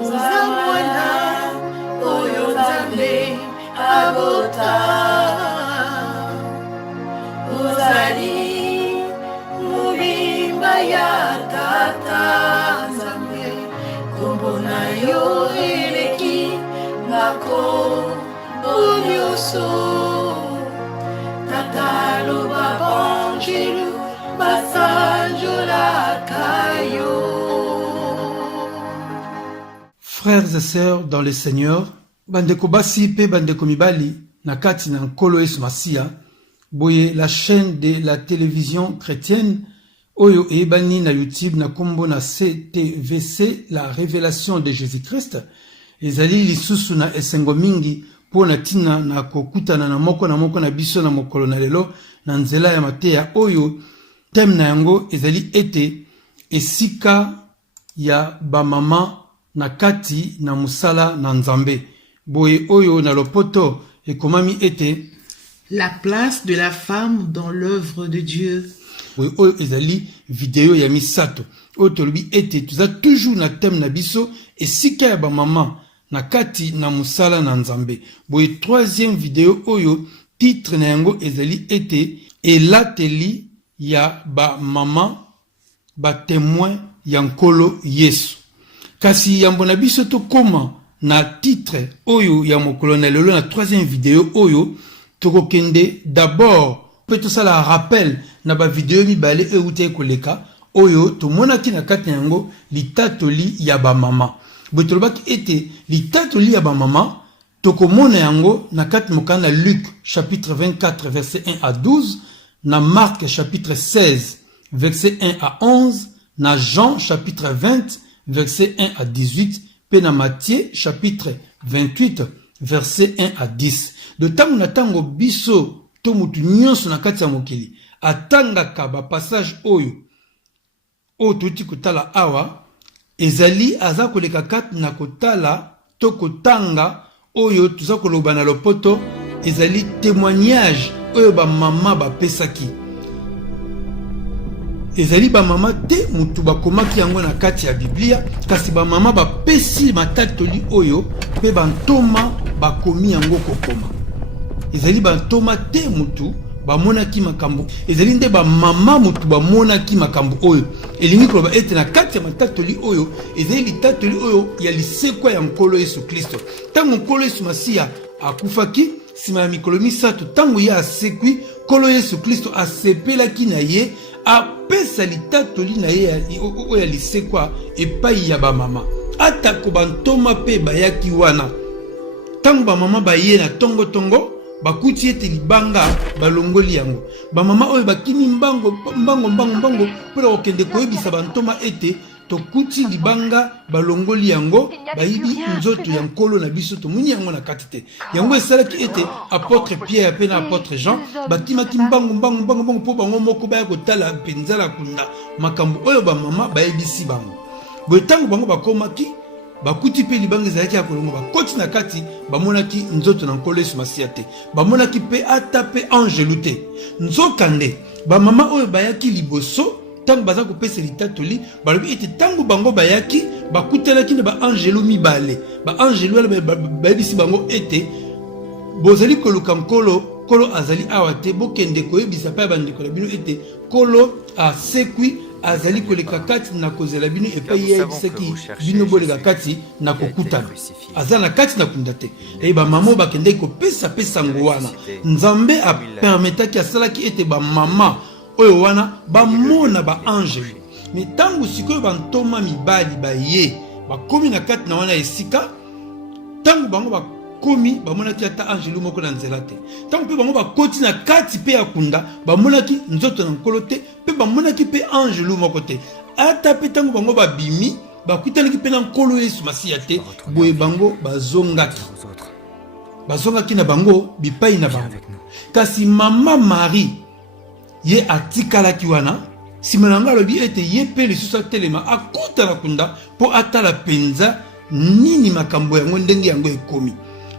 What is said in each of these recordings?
Uzamwana oyo Nzambe abota. Uzali mubimba ya tata Nzambe, kombo na yo eleki ngako onyoso. Tata loba banjelu basanjola kayo. Frères et sœurs dans le Seigneur, bandeko basi pe bandeko mibali na kati na nkolo Yesu Masia, boye la chaîne de la télévision chrétienne oyo ebani na YouTube na kombo na CTVC, la révélation de Jésus-Christ. Ezali lisusu na esengo mingi po na tina na kokutana na moko na biso na mokolo na lelo na nzela ya mateya oyo thème na yango ezali ete esika ya bamama na kati na musala na Nzambe. Boye oyo na lopoto ekomami ete la place de la femme dans l'œuvre de Dieu. Boye oyo ezali video ya misato oyo tolobi ete tuza toujours na thème na biso esika ya bamama na kati na musala na Nzambe. Boye troisième vidéo oyo titre na yango ezali ete elateli ya bamama ba témoin ya nkolo Yesu. Kasi yambo na biso to koma na titre oyo ya mokolo na lelo na troisième vidéo oyo tokokende d'abord peut ça la rappel na ba vidéo mibale euté koleka oyo tomonaki na kati yango litatoli ya ba mama. Botolobaki ete litatoli ya ba mama tokomona yango na kati mokana Luc chapitre 24 verset 1 à 12, na Marc chapitre 16 verset 1 à 11, na Jean chapitre 20 verset 1 à 18, pe na Matthieu chapitre 28 verset 1 à 10. De tango na tango biso to mutu nyonso na kati ya mokili atangaka ba passage oyo o tuti kotala awa ezali aza koleka kati na kotala to kotanga oyo tuza koloba na lopoto ezali témoignage oyo ba mama ba pesaki. Ezali ba mama te mutu bakomaki yango na kati ya Biblia, kasi ba mama ba pesi matatoli oyo pe bantoma bakomi yango kokoma. Ezali bantoma te mutu bamonaki makambo, ezali nde ba mama mutu bamonaki makambo oyo. Elingi koloba ete na kati ya matatoli oyo ezali litatoli oyo ya lisekwa ya nkolo Yesu Kristo. Tango nkolo Yesu Masia akufaki sima ya mikolo misato, tango ya asekwi nkolo Yesu Kristo asepelaki na ye apesa litatoli na ye oyo lisekwa epai ya bamama. Atako bantoma pe bayaki wana tango bamama baye na tongo bakuti ete libanga balongoli yango. Bamama oyo bakini mbango pela okende koyebisa bantoma ete tokuti libanga balongoli yango bayibi nzoto ya nkolo na biso tomuni yango na kati te. Yango esalaki ete apôtre Pierre pe na apôtre Jean bakimaki mbango po bango moko baya kotala penzala kunda makambo oyo bamama bayebisi bango. Boye tango bango bakomaki bakuti pe libanga ezalaki ya kolongo bakoti na kati bamonaki nzoto na nkolo Yesu Masia te. Bamonaki pe ata pe angelu te. Nzokande bamama oyo bayaki liboso tango baza kopesa litatoli balobi ete tango bango bayaki bakutelaki na ba angelu mibale. Ba angelu wala bayebisi bango ete bozali koluka nkolo azali awa te, bokende koyebisa pa bandeko na bino ete nkolo asekwi azali koleka kati na kozela bino epai yebisaki bino boleka kati na kokutana aza na kati na kunda te. Ba mama bakendeki kopesa ngo wana Nzambe apermetaki asalaki ete ba mama oyo wana bamona ba angelu. Me tango sikoyo bantoma mibali baye bakomi na kati na wana esika, tango bango bakomi bamonaki ata angelu moko na nzela te. Tango pe bango bakoti na kati pe ya kunda bamonaki nzoto na nkolo te, pe bamonaki pe angelu moko te. Ata pe tango bango babimi bakutanaki pe na nkolo Yesu Masia te, boye bango bazongaki na bango bipai na bango. Kasi mama Marie ye atikalaki wana sima na nga alobi ete ye pe lisusu atelema akota na kunda po atala penza nini makambo yango ndenge yango ekomi.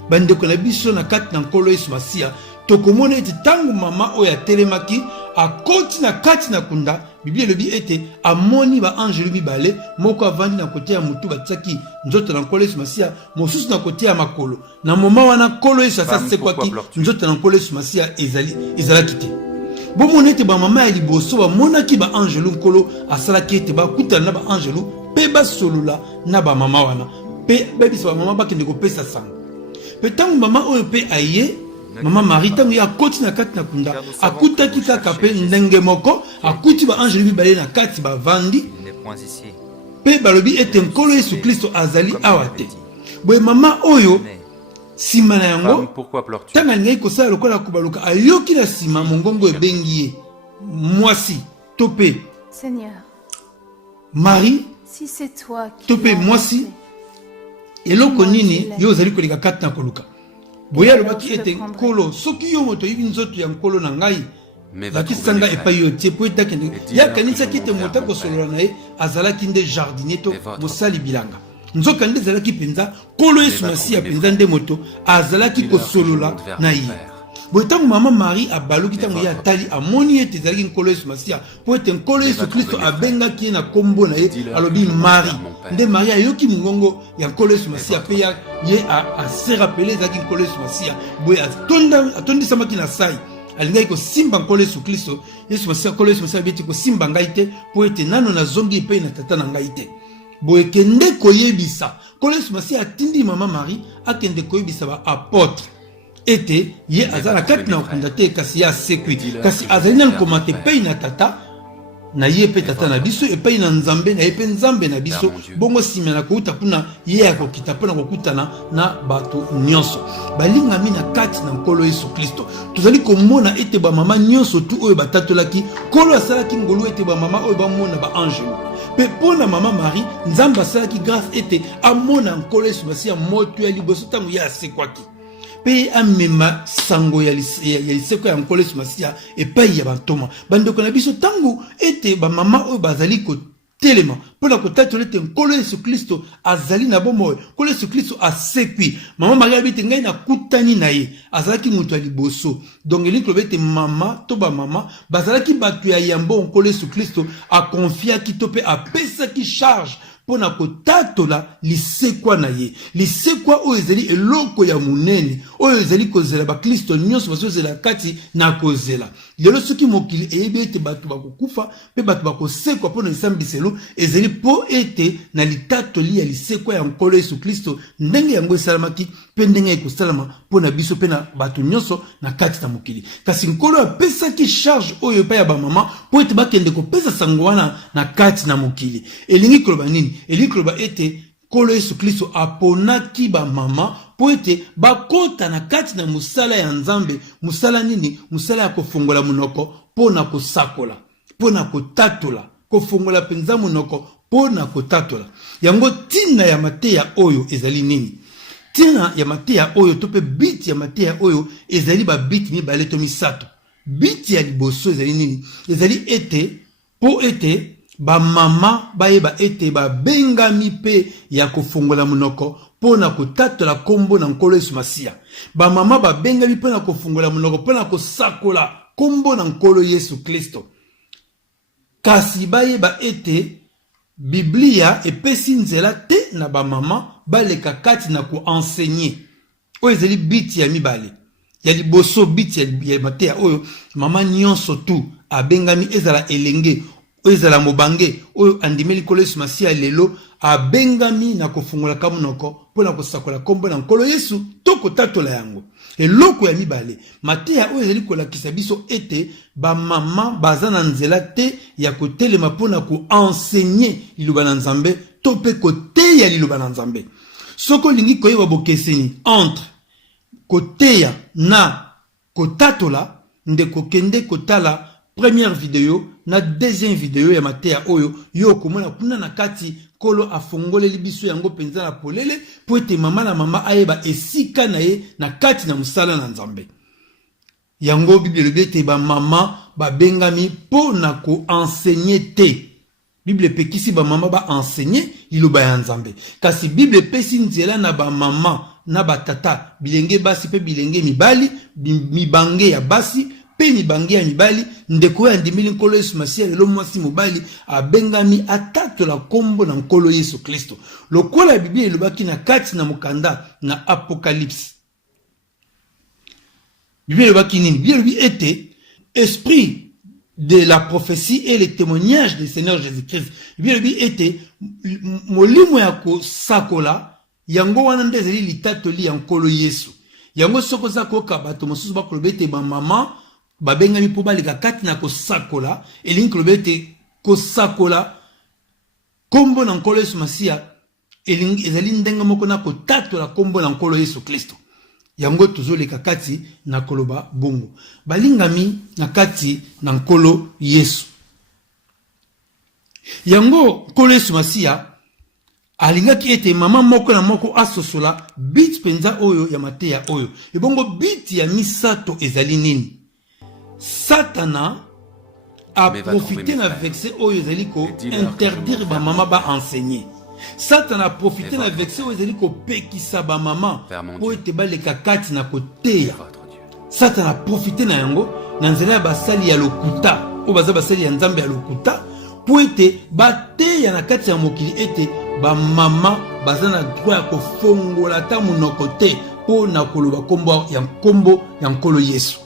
Bandeko na biso na kati na nkolo Yesu Masia tokomona ete tango mama oyo atelemaki akoti na kati na kunda Bible le bi était amoni ba ange mibale moko avandi na côté ya mutu batsaki nzoto na nkolo Yesu Masia mosusu na côté ya makolo na moment wana kolo Yesu asa sekwaki nzoto na nkolo Yesu Masia ezalaki te bomona ete ba mama ya liboso bamonaki ba ange nkolo asalaki ete bakutana na ba ange pe basolola na ba mama wana pe bebisa ba mama bakende kopesa sango pe tango mama oyo pe aye Maman Marie, tango ya koti na kati na kunda, akutaki kaka pe ndenge moko, akuti ba ange mibale na kati ba vandi. Pe balobi ete nkolo Yesu Kristo azali awate. Boye mama oyo sima na yango. Pourquoi pleures-tu? Tanga ngai kosala lokola kubaluka ayoki la sima mongongo ebengi ye. Mwasi topé. Seigneur. Marie, si c'est toi qui topé mwasi. Eloko nini yo ozali koleka kati na koluka. Boya lobaki ete nkolo soki yo moto yibi nzoto ya nkolo na ngai bakisanga epai yo tie po etakende yakanisaki ete moto akosolola na ye azalaki nde jardinier to mosali bilanga nzoka nde ezalaki mpenza nkolo Yesu Masiya mpenza nde moto azalaki kosolola na ye boye ntango mama Marie abaluki ntango ye atali amoni ete ezalaki nkolo Yesu Masiya po ete nkolo Yesu Kristo abengaki ye na kombo na ye alobi Marie nde Marie ayoki mongongo ya nkolo Yesu Masiya mpe ye ase rappele ezalaki nkolo Yesu Masiya boye atondisamaki na sai alingaki kosimba nkolo Yesu Kristo Yesu Masiya nkolo Yesu Masiya abeti kosimba ngai te po ete nano nazongi epai na tata na ngai te boye kende koyebisa nkolo Yesu Masiya atindi mama Marie akende koyebisa ba apôtre ete ye azala kati na okunda te kasi ya sekwi kasi azali na komate epai na tata na ye pe tata na biso epai na nzambe na ye pe nzambe na biso bongo nsima na kouta kuna ye akokita mpona kokutana na bato nyonso balingami na kati na nkolo Yesu Kristo tozali komona ete bamama nyonso tu oyo batatolaki nkolo asalaki ngolu ete bamama oyo bamona baangelo mpe mpona mama Marie nzambe asalaki grâce ete amona nkolo Yesu Masiya moto ya liboso ntango ye asekwaki pe amema sango ya liseko ya nkolo Yesu Masiya epai ya bantoma bandeko na biso tango ete bamama oyo bazali kotelema mpona kotatola ete nkolo Yesu Kristo azali na bomoi nkolo Yesu Kristo asekwi mama Marie abi ete ngai nakutani na ye azalaki moto ya liboso donc elingi koloba ete mama to bamama bazalaki bato ya yambo nkolo Yesu Kristo akonfiaki to mpe apesaki charge pona kotatola lisekwa na ye lisekwa oyo ezali eloko ya munene oyo ezali kozela bakristo nyonso bazozela kati na kozela lelo soki mokili eyebi ete bato bakokufa mpe bato bakosekwa mpona esambiselo ezali mpo ete na litatoli ya lisekwa ya nkolo Yesu Kristo ndenge yango esalamaki mpe ndenge ekosalama mpona biso mpe na bato nyonso na kati na mokili kasi nkolo apesaki charge oyo epai ya bamama mpo ete bakende kopesa sango wana na kati na mokili elingi koloba nini elingi koloba ete nkolo Yesu Kristo aponaki bamama po ete bakota na kati na musala ya nzambe musala nini musala ya kofongola munoko pona kosakola pona kotatola kofongola penza munoko pona kotatola yango tina ya mateya oyo ezali nini tina ya mateya oyo to pe biti ya mateya oyo ezali ba biti mibale to misato biti ya liboso ezali nini ezali ete po ete ba mama bayeba ete ba bengami pe ya kofongola munoko pona kotatola kombo na nkolo Yesu Masiya ba mama ba bengami pona kofongola munoko pona kosakola kombo na nkolo Yesu Kristo kasi bayeba ete Biblia epesi nzela te na ba mama baleka kati na koenseigner oyo ezali biti ya mibale ya liboso biti ya mateya oyo mama nyonso tu abengami ezala elenge oyo ezala mobange oyo andimeli nkolo Yesu Masiya lelo abengami na kofungola kamunoko mpona kosakola kombo na nkolo Yesu to kotatola yango eloko ya mibale mateya oyo ezali kolakisa biso ete bamama baza na nzela te ya kotelema mpona koenseigner liloba na nzambe to mpe koteya liloba na nzambe soki olingi koyeba bokeseni entre koteya na kotatola nde kokende kotala première vidéo na deuxième vidéo ya mateya oyo yo komona kuna na kati kolo afongoleli biso yango penza na polele po ete mama na mama ayeba esika na ye na kati na musala na nzambe yango Bible elobi ete bamama babengami mpo na koenseigner te Bible epekisi bamama baenseigner liloba ya nzambe kasi Bible epesi nzela na bamama na batata bilenge basi pe bilenge mibali mibange ya basi peni bangi ya mibali ndeko ya ndimili nkolo Yesu Masiya lelo mwasi mobali abengami atatola kombo na nkolo Yesu Kristo lokola Biblia elobaki na kati na mokanda na Apocalypse. Biblia elobaki nini? Biblia elobi ete esprit de la prophétie et le témoignage du Seigneur Jésus-Christ. Biblia elobi ete molimo ya kosakola yango wana nde ezali litatoli ya nkolo Yesu. Yango soko za koka bato mosusu bakoloba ete bamama babengami mpo baleka kati na kosakola elingi koloba ete kosakola kombo na nkolo Yesu Masiya ezali ndenge moko na kotatola kombo na nkolo Yesu Kristo. Yango tozoleka kati na koloba bongo balingami na kati na nkolo Yesu. Yango nkolo Yesu Masiya alingaki ete mama moko na moko asosola bit penza oyo ya mateya oyo. Ebongo bit ya misato ezali nini? Satana a profité na verset oyo ezali ko interdire ba mama ba enseigner. Satana a profité na verset oyo ezali ko pekisa ba mama po ete baleka kati na koteya. Satana a profité na yango na nzela ya basali ya lokuta o baza basali ya nzambe ya lokuta po ete bateya na kati ya mokili ete ba mama baza na droit ya kofongola ta monoko te po na koloba kombo ya nkolo Yesu.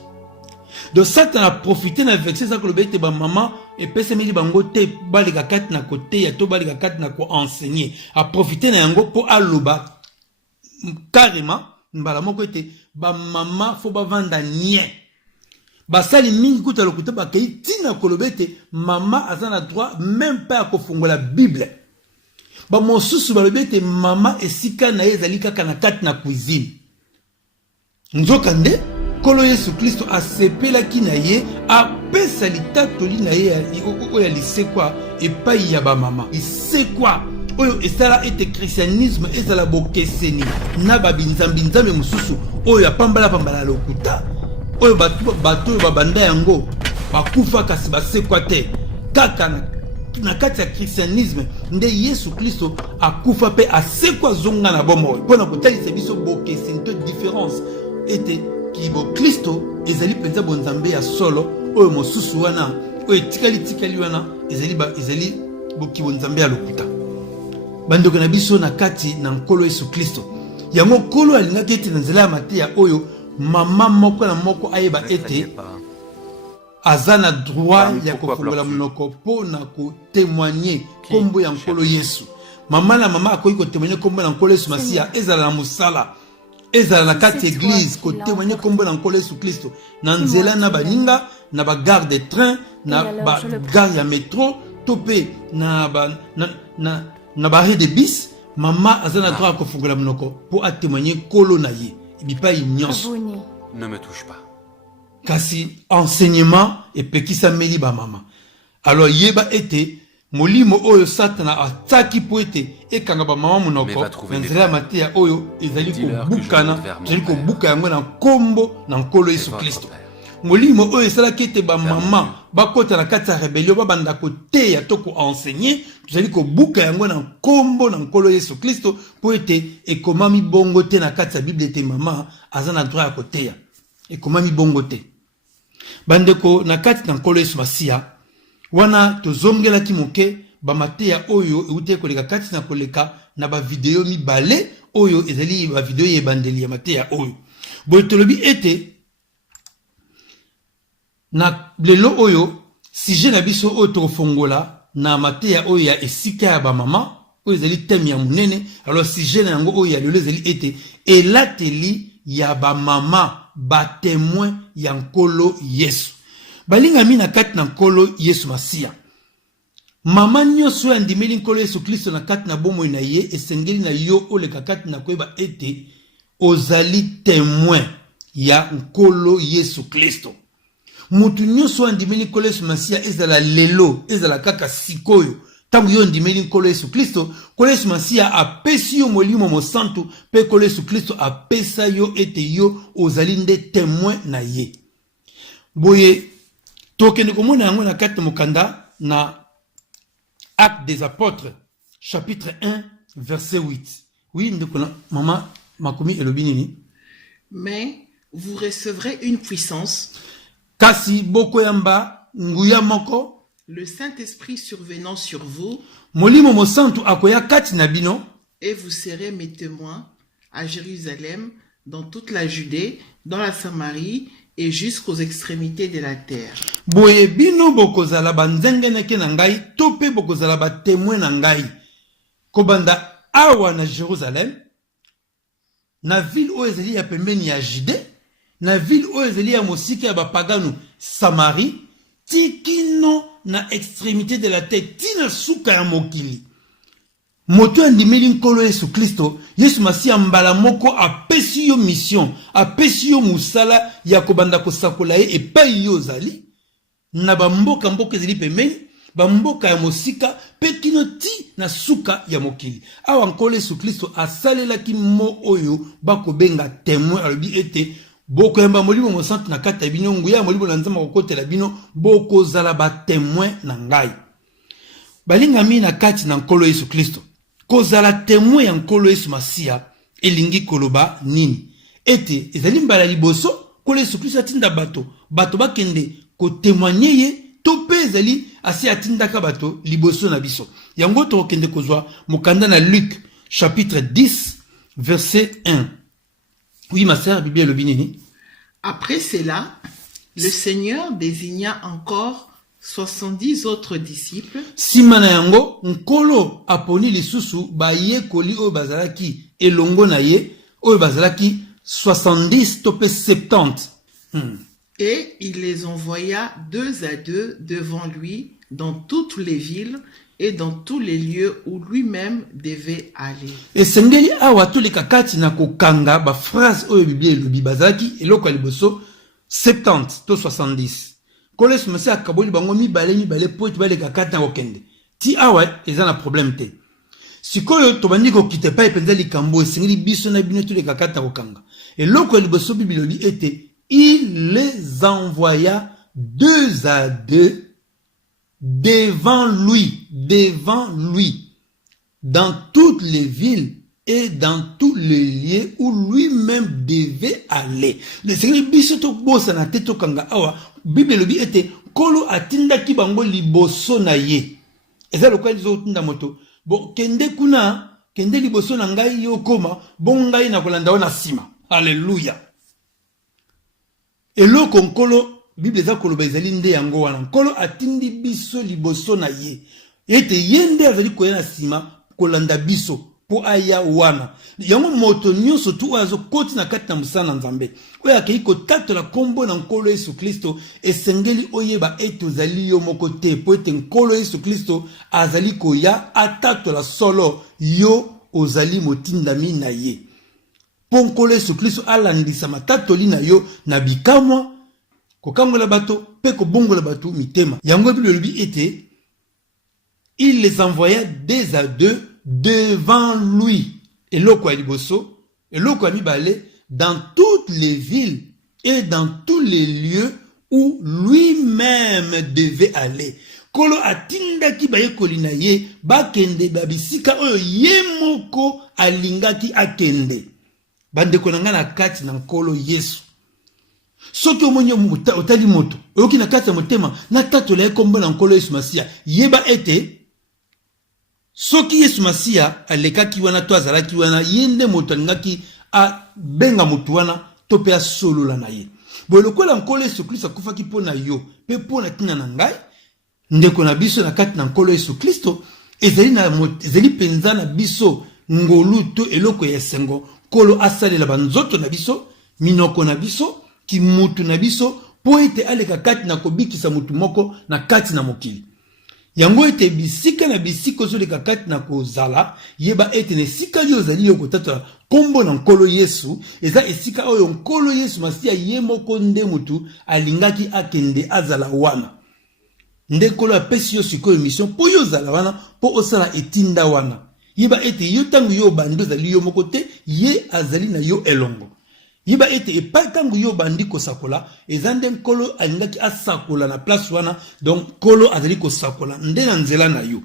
Donc Satan a profité na verset ça koloba ete ba mama epesemeli bango te baleka kati na koteya to baleka kati na ko enseigner. A profité na yango po aloba carrément mbala moko ete ba mama fo ba vanda nie. Basali mingi kuta lokuta bakei tina koloba ete mama aza na droit même pas à kofongola Bible. Ba mosusu balobi ete mama esika na ye ezali kaka na kati na cuisine. Nzokande nkolo Yesu Kristo asepelaki na ye apesa litatoli na ye oyo lisekwa epai ya bamama. Lisekwa oyo esala ete christianisme ezala bokeseni na babinzambi mosusu oyo apambala lokuta oyo bato oyo babanda yango bakufa kasi basekwa te kaka na kati ya christianisme nde Yesu Kristo akufa pe asekwa zonga na bomo pona kotalisa biso bokeseni to différence ete kibo Kristo ezali penza bonzambe ya solo oyo mosusu wana oyo tikali wana ezali bokibo nzambe ya lokuta. Bandeko na biso na kati na nkolo Yesu Kristo yango nkolo alingaki ete na nzela ya mateya oyo mama moko na moko ayeba ete aza na droit ya kofongola monoko po na kotémoigner kombo ya nkolo Yesu. Mama na mama akoki kotémoigner kombo na nkolo Yesu Masiya ezala na musala ezala na kati église kotémoigner kombo na nkolo Yesu Kristo na nzela na baninga na ba gare de train na ba gare ya métro to pe na barre de bis mama aza na droit ya kofongola monoko po atémoigner kolo na ye bipai nyonso. Ne me touche pas. Kasi enseignement epekisa meli ba mama. Alors yeba ete molimo oyo Satana ataki po ete ekanga ba mama monoko nzela mateya oyo ezali ko buka yango na kombo na nkolo Yesu Kristo. Molimo oyo esalaki ete ba mama bakota na kati ya rebellion babanda koteya to ko enseigner tozali ko buka yango na kombo na nkolo Yesu Kristo po ete ekomami bongo te na kati ya Bible ete mama aza na droit ya koteya ekomami bongo te. Bandeko na kati na nkolo Yesu Masiya wana tozongelaki moke ba mateya oyo eute koleka kati na koleka na ba video mibale oyo ezali ba video ye bandeli ya mateya oyo boye tolobi ete na lelo oyo sujet na biso oyo tofongola na mateya oyo ya esika ya ba mama oyo ezali thème ya munene. Alors sujet na yango oyo ya lelo ezali ete elateli ya ba mama ba témoin ya nkolo Yesu balingami na kati na nkolo Yesu Masiya. Mama nyonso ya ndimeli nkolo Yesu Kristo na kati na bomoi na ye esengeli na yo oleka kati na koyeba ete ozali témoin ya nkolo Yesu Kristo. Mutu nyonso ya ndimeli nkolo Yesu Masiya ezala lelo ezala kaka sikoyo tangu yo ndimeli nkolo Yesu Kristo nkolo Yesu Masiya apesi yo molimo mosantu pe nkolo Yesu Kristo apesa yo ete yo ozali nde témoin na ye. Boye tokende komona yango na kati mokanda na Actes des Apôtres chapitre 1 verset 8. Oui, ndeko mama makomi elobi nini? Mais vous recevrez une puissance kasi boko yamba nguya moko le Saint-Esprit survenant sur vous, molimo mosantu akoya kati na bino et vous serez mes témoins à Jérusalem, dans toute la Judée, dans la Samarie et jusqu'aux extrémités de la terre. boye bino bokozala banzengeneke na ngai to pe bokozala ba témoin na ngai kobanda awa na Jérusalem, na ville oyo ezali ya pembeni ya Jide, na ville oyo ezali ya mosika ya bapagano Samarie, tikino na extrémité de la terre, tina suka ya mokili. Moto andimeli nkolo Yesu Kristo, Yesu Masiya mbala moko apesi yo mission, apesi yo musala ya kobanda kosakola ye epai yo zali, na bamboka mboka ezali pembeni, bamboka ya mosika, pe kino ti na suka ya mokili. Awa nkolo Yesu Kristo asalelaki mo oyo bakobenga témoin, alobi ete boko yamba molimo mosantu na kata bino nguya molimo na nzamba kokotela bino boko zala ba témoin na ngai. Balingami na kati na nkolo Yesu Kristo, kozala témoin ya nkolo Yesu Masiya elingi koloba nini? Ete ezali mbala liboso nkolo Yesu Kristo atinda bato bakende ko témoigner ye, to pe ezali asi atindaka bato liboso na biso. Yango tokende kozwa mokanda na Luc chapitre 10 verset 1. Oui, ma sœur, Bible le binini. Après cela, le Seigneur désigna encore 70 autres disciples. Simana yango, nkolo aponi lisusu ba ye koli oyo bazalaki elongo na ye, oyo bazalaki 70 tope 70. Et il les envoya 2 à 2 devant lui dans toutes les villes et dans tous les lieux où lui-même devait aller. Et sengeli awa toleka kati na kokanga ba phrase oyo Bible elobi bazalaki eloko ya liboso 70 to 70. Kolo Yesu Masiya akaboli bango mibale po ete baleka kati na kokende. Ti awa eza na problème te. Sikoyo tobandi kokite pa epenza likambo esengeli biso na bino toleka kati na kokanga. Eloko ya liboso Bible elobi ete il les envoya 2 à 2 devant lui, dans toutes les villes et dans tous les lieux où lui-même devait aller. Le Seigneur bisoto bosa na teto kanga awa, Bible lobi ete kolo atinda ki bango liboso na ye. Eza lokwa lizo tinda moto. Bon kende kuna, kende liboso na ngai yo koma, bon ngai na kolanda na sima. Alléluia. Eloko nkolo Bible eza koloba ezali nde yango wana. Nkolo atindi biso liboso na ye. Ete yende azali koya na sima kolanda biso po aya wana. Yango moto nyonso tu azo koti na kati na musana nzambe. Oya akei kotatola kombo na nkolo Yesu Kristo esengeli oyeba ete ozali yo moko te po ete nkolo Yesu Kristo azali koya atatola solo yo ozali motindami na ye. Po nkolo Yesu Kristo alandisa matatoli na yo na bikamwa kokangola bato pe kobongola bato mitema. Yango Bible elobi ete il les envoya 2 à 2 devant lui. Eloko ya liboso, eloko ya mibale, dans toutes les villes et dans tous les lieux où lui-même devait aller. Kolo atindaki bayekoli na ye bakende babisika oyo ye moko alingaki akende. Bandeko na nga na kati na nkolo Yesu. Soki omonye otali moto, oyoki na kati ya motema, na tatola kombo na nkolo Yesu Masiya, yeba ete soki Yesu Masiya alekaki wana to azalaki wana, yende moto alingaki a benga moto wana to pe asolola na ye. Boye lokola nkolo Yesu Kristo akufaki mpo na yo pe mpo na tina na ngai, ndeko na biso na kati na nkolo Yesu Kristo ezali penza na biso ngolu to eloko ya esengo kolo asalela banzoto na biso, minoko na biso, kimutu na biso, po ete aleka kati na kobikisa mutu moko na kati na mokili. Yango ete bisika na bisika ozoleka kati na kozala, yeba ete na esika yo ozali yo kotatola kombo na nkolo Yesu, eza esika oyo nkolo Yesu Masiya ye moko nde mutu alingaki akende azala wana. Nde nkolo apesi yo sikoyo mission po yo zala wana, po osala etinda wana. Yeba ete yo tangu yo bandi ozali yo moko te, ye azali na yo elongo. Yeba ete epai tangu yo bandi kosakola, ezande nkolo alingaki asakola na place wana, donc nkolo azali kosakola nde na nzela na yo.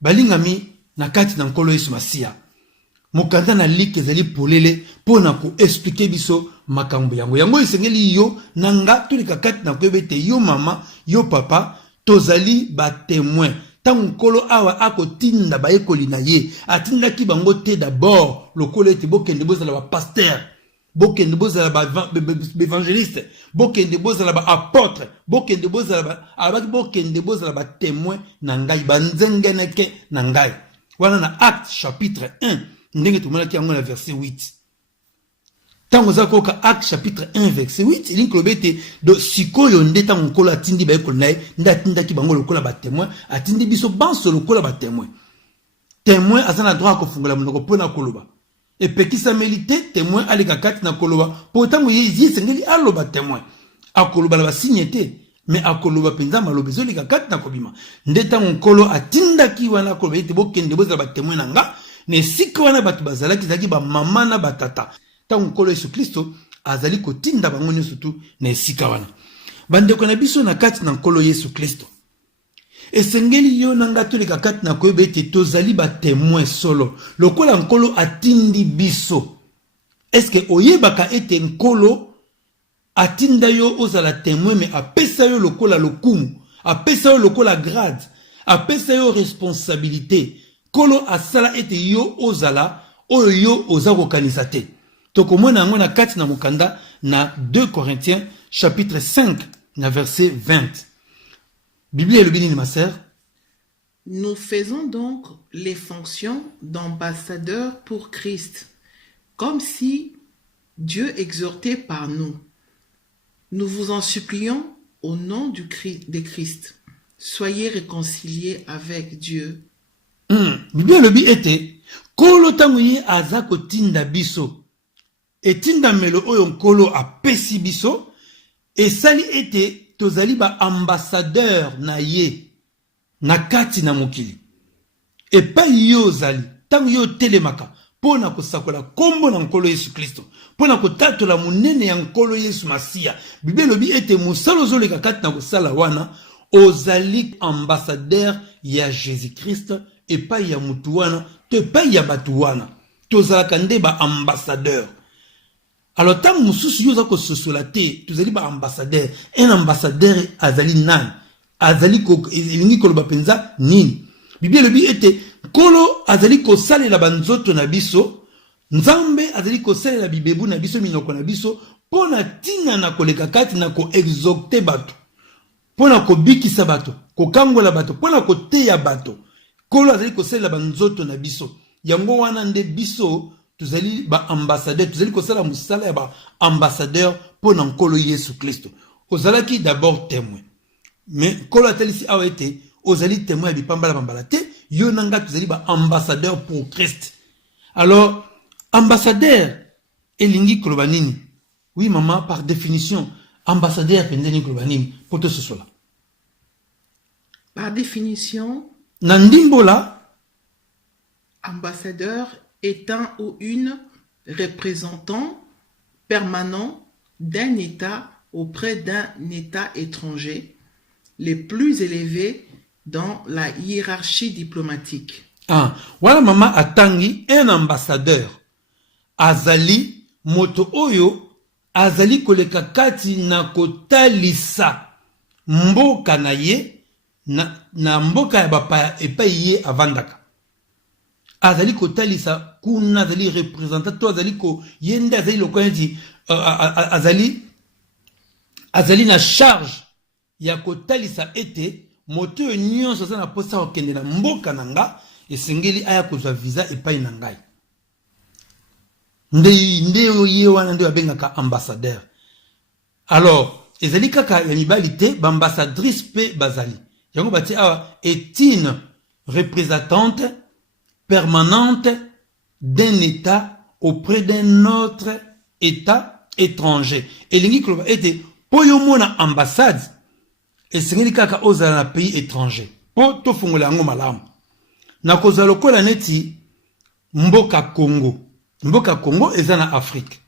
Balingami na kati na nkolo Yesu Masiya. mokanda na lik ezali polele pona ko expliquer biso makambo yango yango esengeli yo nanga tulika kati na kwebete yo mama yo papa tozali ba témoin tangu nkolo awa akotinda bayekoli na ye atindaki bango te d'abord lokolo ete bokende bozala ba pasteur bokende bozala ba évangéliste bokende bozala ba apôtre bokende bozala ba témoin na ngai banzengeneke na ngai wana na Acte chapitre 1 ndenge tumonaki yango na verset 8 tango za koka Acte chapitre 1 verset 8 ilinki lobete do sikoyo nde tango nkolo atindi bayekoli na ye nde atindaki bango lokola ba témoin atindi biso banso lokola ba témoin témoin aza na droit akofungola monoko mpona koloba epekisameli te témoin aleka kati na koloba po ntango ye esengeli aloba témoin akoloba na basigne te mais akoloba mpenza maloba ezoleka kati na kobima nde ntango nkolo atindaki wana akoloba ete bokende bozala ba témoin na nga na esika wana bato bazalaki ezalaki bamama na batata ntango nkolo yesu kristo azali kotinda bango nyonso tu na esika wana bandeko na biso na kati na nkolo yesu kristo esengeli yo nanga toleka kati na koyeba ete tozali ba témoin solo lokola nkolo atindi biso eske oyebaka ete nkolo atinda yo ozala témoin me apesa yo lokola lokumu apesa yo lokola grade apesa yo responsabilité nkolo asala ete yo ozala oyo yo oza kokanisa te tokomona yango na kati na mokanda na 2 Corinthiens chapitre 5 na verset 20 Bible elobi nini ma sœur? Nous faisons donc les fonctions d'ambassadeurs pour Christ, comme si Dieu exhortait par nous. Nous vous en supplions au nom de Christ. Soyez réconciliés avec Dieu. Bible elobi ete kolo tango ye aza kotinda biso etinda melo oyo nkolo apesi biso esali ete tozali ba ambassadeur na ye na kati na mokili epai yo zali tango yo telemaka pona kosakola kombo na nkolo Yesu Kristo pona kotatola munene ya nkolo Yesu Masiya Bible elobi ete mosala ozoleka kati na kosala wana ozali ambassadeur ya Jésus Christ epai ya mutu wana to epai ya batu wana tozalaka nde ba ambassadeur. Alors tant mususu yo za ko sosola te tozali ba ambassadeur un ambassadeur azali nan azali ko elingi koloba penza nini Bible elobi ete kolo azali ko salela banzoto na biso nzambe azali ko salela bibebu na biso minoko na biso pona tina na koleka kati na ko exalter bato pona ko bikisa bato ko kangola bato pona ko teya bato kolo azali ko salela banzoto na biso yango wana nde biso tuzali ba ambassadeur tuzali kosala musala ya ba ambassadeur pona nkolo Yesu Kristo ozalaki d'abord témoin mais kolo atelisi awa ete ozali témoin ya bipambala bambala te yo nanga tuzali ba ambassadeur pour Christ. Alors ambassadeur elingi koloba nini? Oui maman, par définition ambassadeur pendeni koloba nini poto sosola? Par définition na ndimbola ambassadeur est un ou une représentant permanent d'un État auprès d'un État étranger, les plus élevés dans la hiérarchie diplomatique. Ah, voilà maman atangi un ambassadeur. Azali moto oyo azali koleka kati na kotalisa mboka na ye na mboka ya bapaya epai ye avandaka. Azali kotalisa kuna azali représentant to azali ko yende azali lokonzi azali na charge ya kotalisa ete moto nyonso za na posa okende na mboka nanga esengeli aya kozwa visa epai na ngai nde ye wana nde babengaka ambassadeur. Alors ezali kaka ya mibali te bambassadrice pe bazali yango bati awa est une représentante permanente d'un État auprès d'un autre État étranger. Et l'ingi kloba était po yo mona ambassade esengeli kaka ozala na pays étranger po to fungola yango malamu na kozala lokola neti mboka Congo eza na Afrique.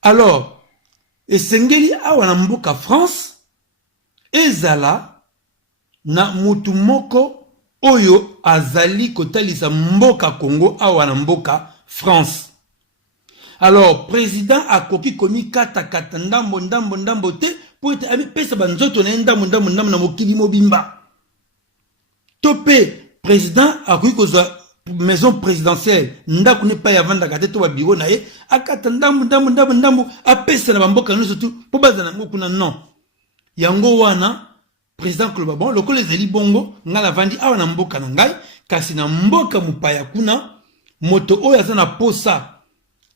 Alors esengeli awa na mboka France ezala na mutu moko oyo azali kotalisa mboka Congo awa na mboka France. Alors, président a koki komi kata ndambo te, pour ete pesa banzoto na ndambo na mokili mobimba. Topé, président a koki kozwa maison présidentielle, ndako ne pa ya vanda kate to ba bureau na ye, akata ndambo, apesa na bamboka no surtout, po bazana mokuna non. Yango wana, président Koloba bon, lokole zeli bongo, ngala vandi awa na mboka na ngai, kasi na mboka mupaya kuna, moto oyo azana posa,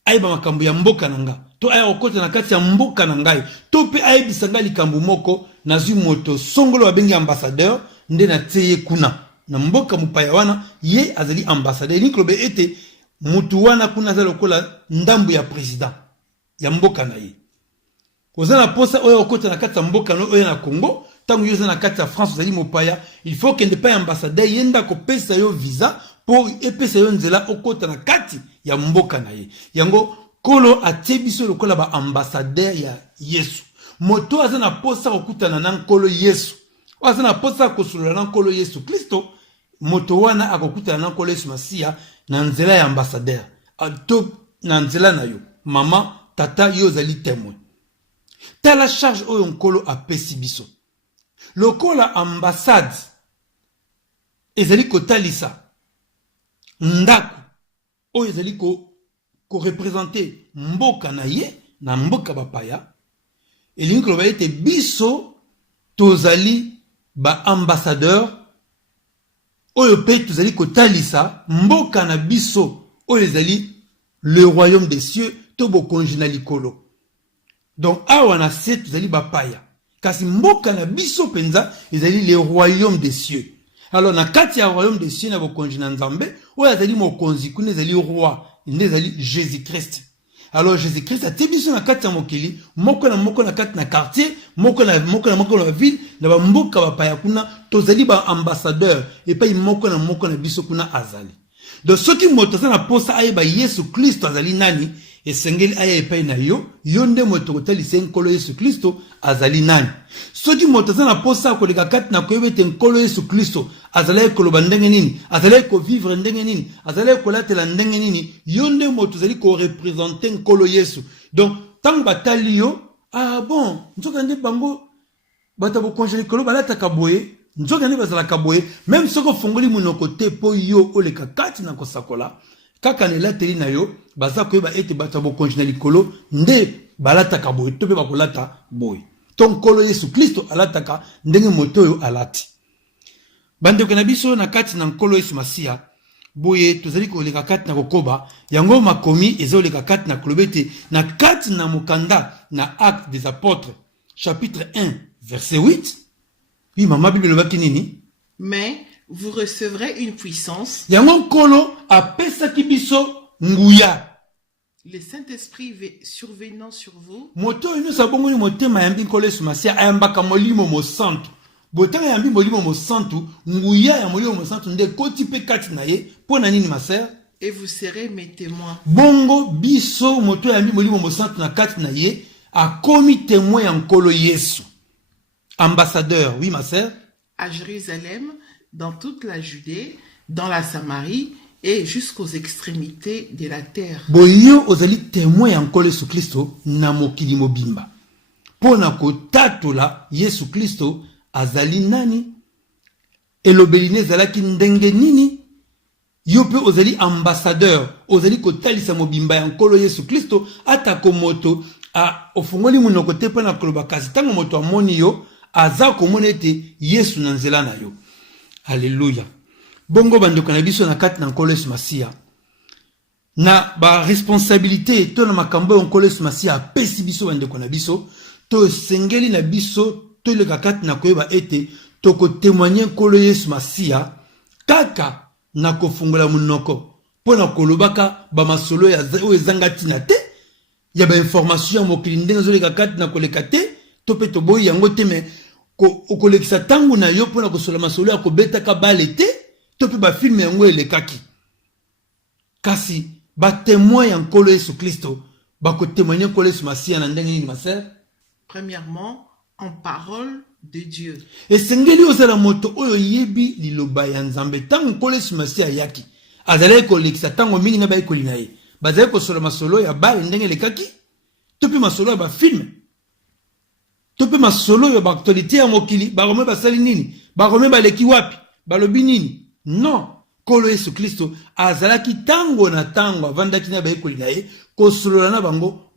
aiba makambo ya mboka nanga to aya okota na kati ya mboka na ngai to pe aibisa ngai likambo moko nazwi moto songolo babengi ambassadeur nde na teye kuna na mboka mupaya wana ye azali ambassadeur ni klobe ete mutu wana kuna za lokola ndambu ya president ya mboka na ye kozana posa oyo okota na kati ya mboka no oyo na Congo tangu yo na kati ya France azali mupaya il faut que ndepa ambassadeur yenda ko pesa yo visa po epesa yo nzela okota na kati ya mboka na ye. Yango kolo atebiso lokola ba ambassadeur ya Yesu. Moto azana posa okutana na nkolo Yesu. Azana posa kosolola na nkolo Yesu Kristo. Moto wana akokutana na nkolo Yesu Masia na nzela ya ambassadeur. To na nzela na yo. Mama, tata yo zali témoin. Tala charge oyo nkolo apesi biso. Lokola ambassade ezali kotalisa ndako oyo ezali ko représenter mboka na ye na mboka bapaya elingi koloba ete biso tozali ba ambassadeur oyo pe tozali kotalisa mboka na biso oyo ezali le royaume des cieux to bokonzi na likolo. Donc awa na se tozali bapaya kasi mboka na biso penza ezali le royaume des cieux. Alors na kati ya royaume des cieux na bokonzi na Nzambe oyo azali mokonzi kuna ezali roi nde ezali Jésus-Christ. Alors Jésus-Christ atibiso na kati ya mokili moko na kati na quartier moko na ville na ba mboka bapaya kuna tozali ba ambassadeur et pa moko na biso kuna azali. Donc soki moto za na posa ayeba Yesu Kristo azali nani esengeli aya epai na yo nde moto kotalisa nkolo Yesu Kristo azali nani. Soki moto za na posa koleka kati na koyebete nkolo Yesu Kristo azali koloba ndenge nini, azali ko vivre ndenge nini, azali kolatela ndenge nini, yo nde moto zali ko représenter nkolo Yesu. Donc tango batali yo bon nzoka nde bango bata bokonje likolo balata kaboye nzoka nde bazala kaboye même soko fongoli munoko te po yo oleka kati na kosakola kaka nelateli na yo baza koyeba ete bata bokonje na likolo nde balataka boye to pe bakolata boye to nkolo Yesu Kristo alataka ndenge moto oyo alati. Bandeko na biso na kati na nkolo Yesu Masia boye tozali koleka kati na kokoba yango makomi ezoleka kati na kolobete na kati na mukanda na Actes des Apôtres chapitre 1 verset 8. Oui, maman Bible lobaki nini? Mais vous recevrez une puissance. Yango nkolo apesaki biso nguya. Le Saint-Esprit survenant sur vous. Moto ino sabongoni motema yambi nkolo Yesu Masia ayambaka molimo mo santu. Botanga yambi molimo mo santu, nguya ya molimo mo santu nde koti pe kati na ye, pona nini ma sœur? Et vous serez mes témoins. Bongo biso moto yambi molimo mo santu na kati na ye, akomi témoin ya nkolo Yesu. Ambassadeur, oui ma sœur? À Jérusalem, dans toute la Judée, dans la Samarie et jusqu'aux extrémités de la terre. Boyo ozali témoin ya nkolo Yesu Kristo na mokili mobimba. Pona kotatola Yesu Kristo azali nani? Elobeli ezalaki ndenge nini? Yo pe ozali ambassadeur, ozali kotalisa mobimba ya nkolo Yesu Kristo atako moto ofungoli munoko te pona koloba kasi tango moto amoni yo aza komona ete Yesu na nzela na yo. Alléluia. Bongo bandeko na biso na kati na nkolo Yesu Masia. Na ba responsabilité to na makambo ya nkolo Yesu Masia apesi biso bandeko na biso to sengeli na biso to le kati na koyeba ete to ko témoigner nkolo Yesu Masia kaka na kofungola munoko pona kolobaka ba masolo ya ezanga tina te ya ba information ya mokili ndenge zo le kati na koleka te to pe to boyi yango te me okolekisa tangu na yo pona kosola masolo ya kobetaka bale te to pe ba film yango elekaki kasi ba témoin ya nkolo Yesu Kristo ba ko témoigner nkolo Yesu Masia na ndenge nini ma sœur? Premièrement, en parole de Dieu. Esengeli ozala moto oyo yebi liloba ya Nzambe tango nkolo Yesu Masiya ayaki azalaki kolekisa tango mingi na bayekoli na ye bazalaki kosola masolo ya bale ndenge elekaki to mpe masolo ya bafilme to mpe masolo ya baaktualité ya mokili barome basali nini barome baleki wapi balobi nini non nkolo Yesu Kristo azalaki tango na tango avandaki na bayekoli na ye kosolola na bango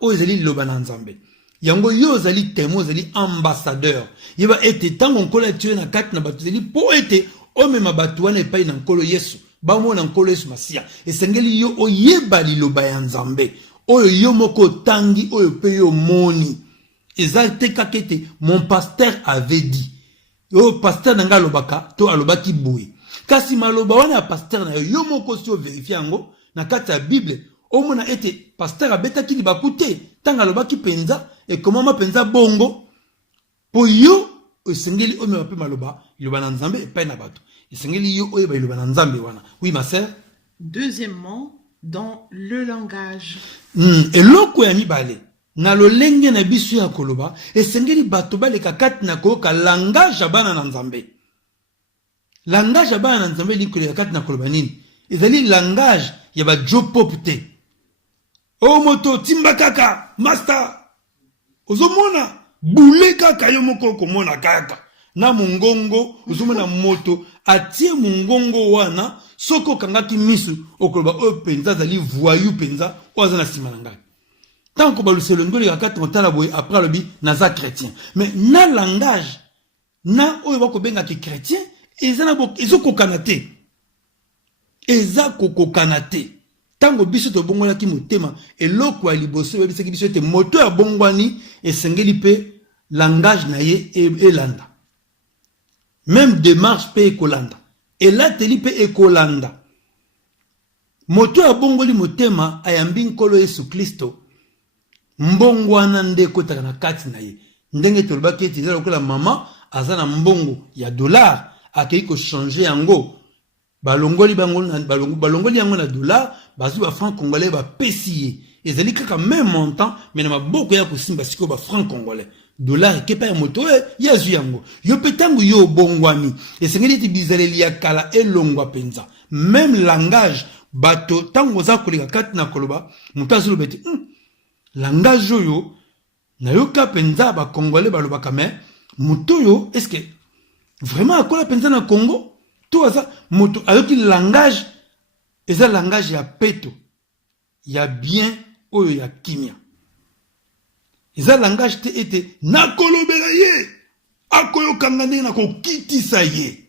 oyo ezali liloba na Nzambe. Yango yo ozali témoin, ozali ambassadeur. Yeba ete tango nkolo atiwe na kati na bato ezali po ete omema bato wana epai na nkolo Yesu bamona nkolo Yesu Masiya esengeli yo oyeba liloba ya Nzambe oyo yo moko tangi oyo pe yo moni eza te kaka ete mon pasteur avait dit oyo pasteur nanga alobaka to alobaki boye kasi maloba wana ya pasteur na yo moko si overifie yango na kati ya Bible omona ete pasteur abetaki libaku te tanga alobaki penza et comment ma penza bongo po yo esengeli omema pe maloba liloba na Nzambe epai na bato esengeli yo oyeba liloba na Nzambe wana. Oui ma sœur. Deuxièmement, dans le langage. Eloko ya mibale na lolenge na biso ya koloba esengeli bato baleka kati na koyoka langage ya bana na Nzambe. Langage ya bana na Nzambe likoleka kati na koloba nini ezali langage ya ba job pop te. O moto timba kaka master ozomona bule kaka yo moko komona kaka na mungongo ozomona moto atie mungongo wana soko kangaki misu okoloba o penza zali voyou penza oza na sima nanga tant que baluselo ngoli kaka tontala boye après lobi naza chrétien mais na langage na oyo bako benga ki chrétien ezana bok ezokokana te ezakokokana te tango biso to bongwana ki motema eloko ya liboso yebisaki biso ete moto ya bongwani esengeli pe langage na ye elanda même démarche pe ekolanda elateli pe ekolanda moto ya bongoli motema ayambi nkolo Yesu Kristo mbongwana nde ekotaka na kati na ye ndenge tolobaki ete eza lokola mama aza na mbongo ya dollar akei kochange yango balongoli yango na dollar bazwi ba franc congolais bapesi ye ezali kaka même montant mais na maboko ya kosimba sikoyo ba franc congolais dollar ekepa ya moto ye azwi yango yo mpe ntango yo obongwami esengeli ete bizaleli ya kala elongwa mpenza même langage bato ntango oza koleka kati na koloba moto azoloba ete langage oyo nayoka mpenza bacongolais balobaka mais moto oyo est ce que vraiment akola mpenza na Congo to aza moto ayoki langage eza langage ya peto ya bien oyo ya kimia eza langage te ete nakolobela ye akoyokanga ndenge nakokitisa ye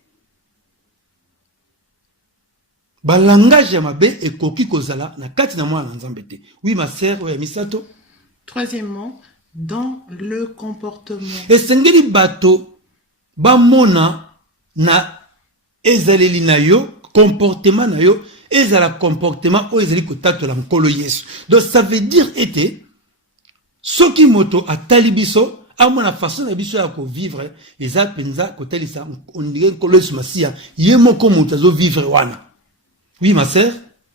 balangage ya mabe ekoki kozala na kati na mwana na Nzambe te. Oui ma sœur oyo ya misato. Troisièmement, dans le comportement. Esengeli bato bamona na ezaleli na yo comportement na yo ezala comportement oyo ezali kotatola nkolo Yesu. Donc ça veut dire ete soki moto atali biso amona façon na biso ya ko vivre eza penza kotalisa ondire nkolo Yesu Masiya ye moko moto azo vivre wana. Oui ma sœur.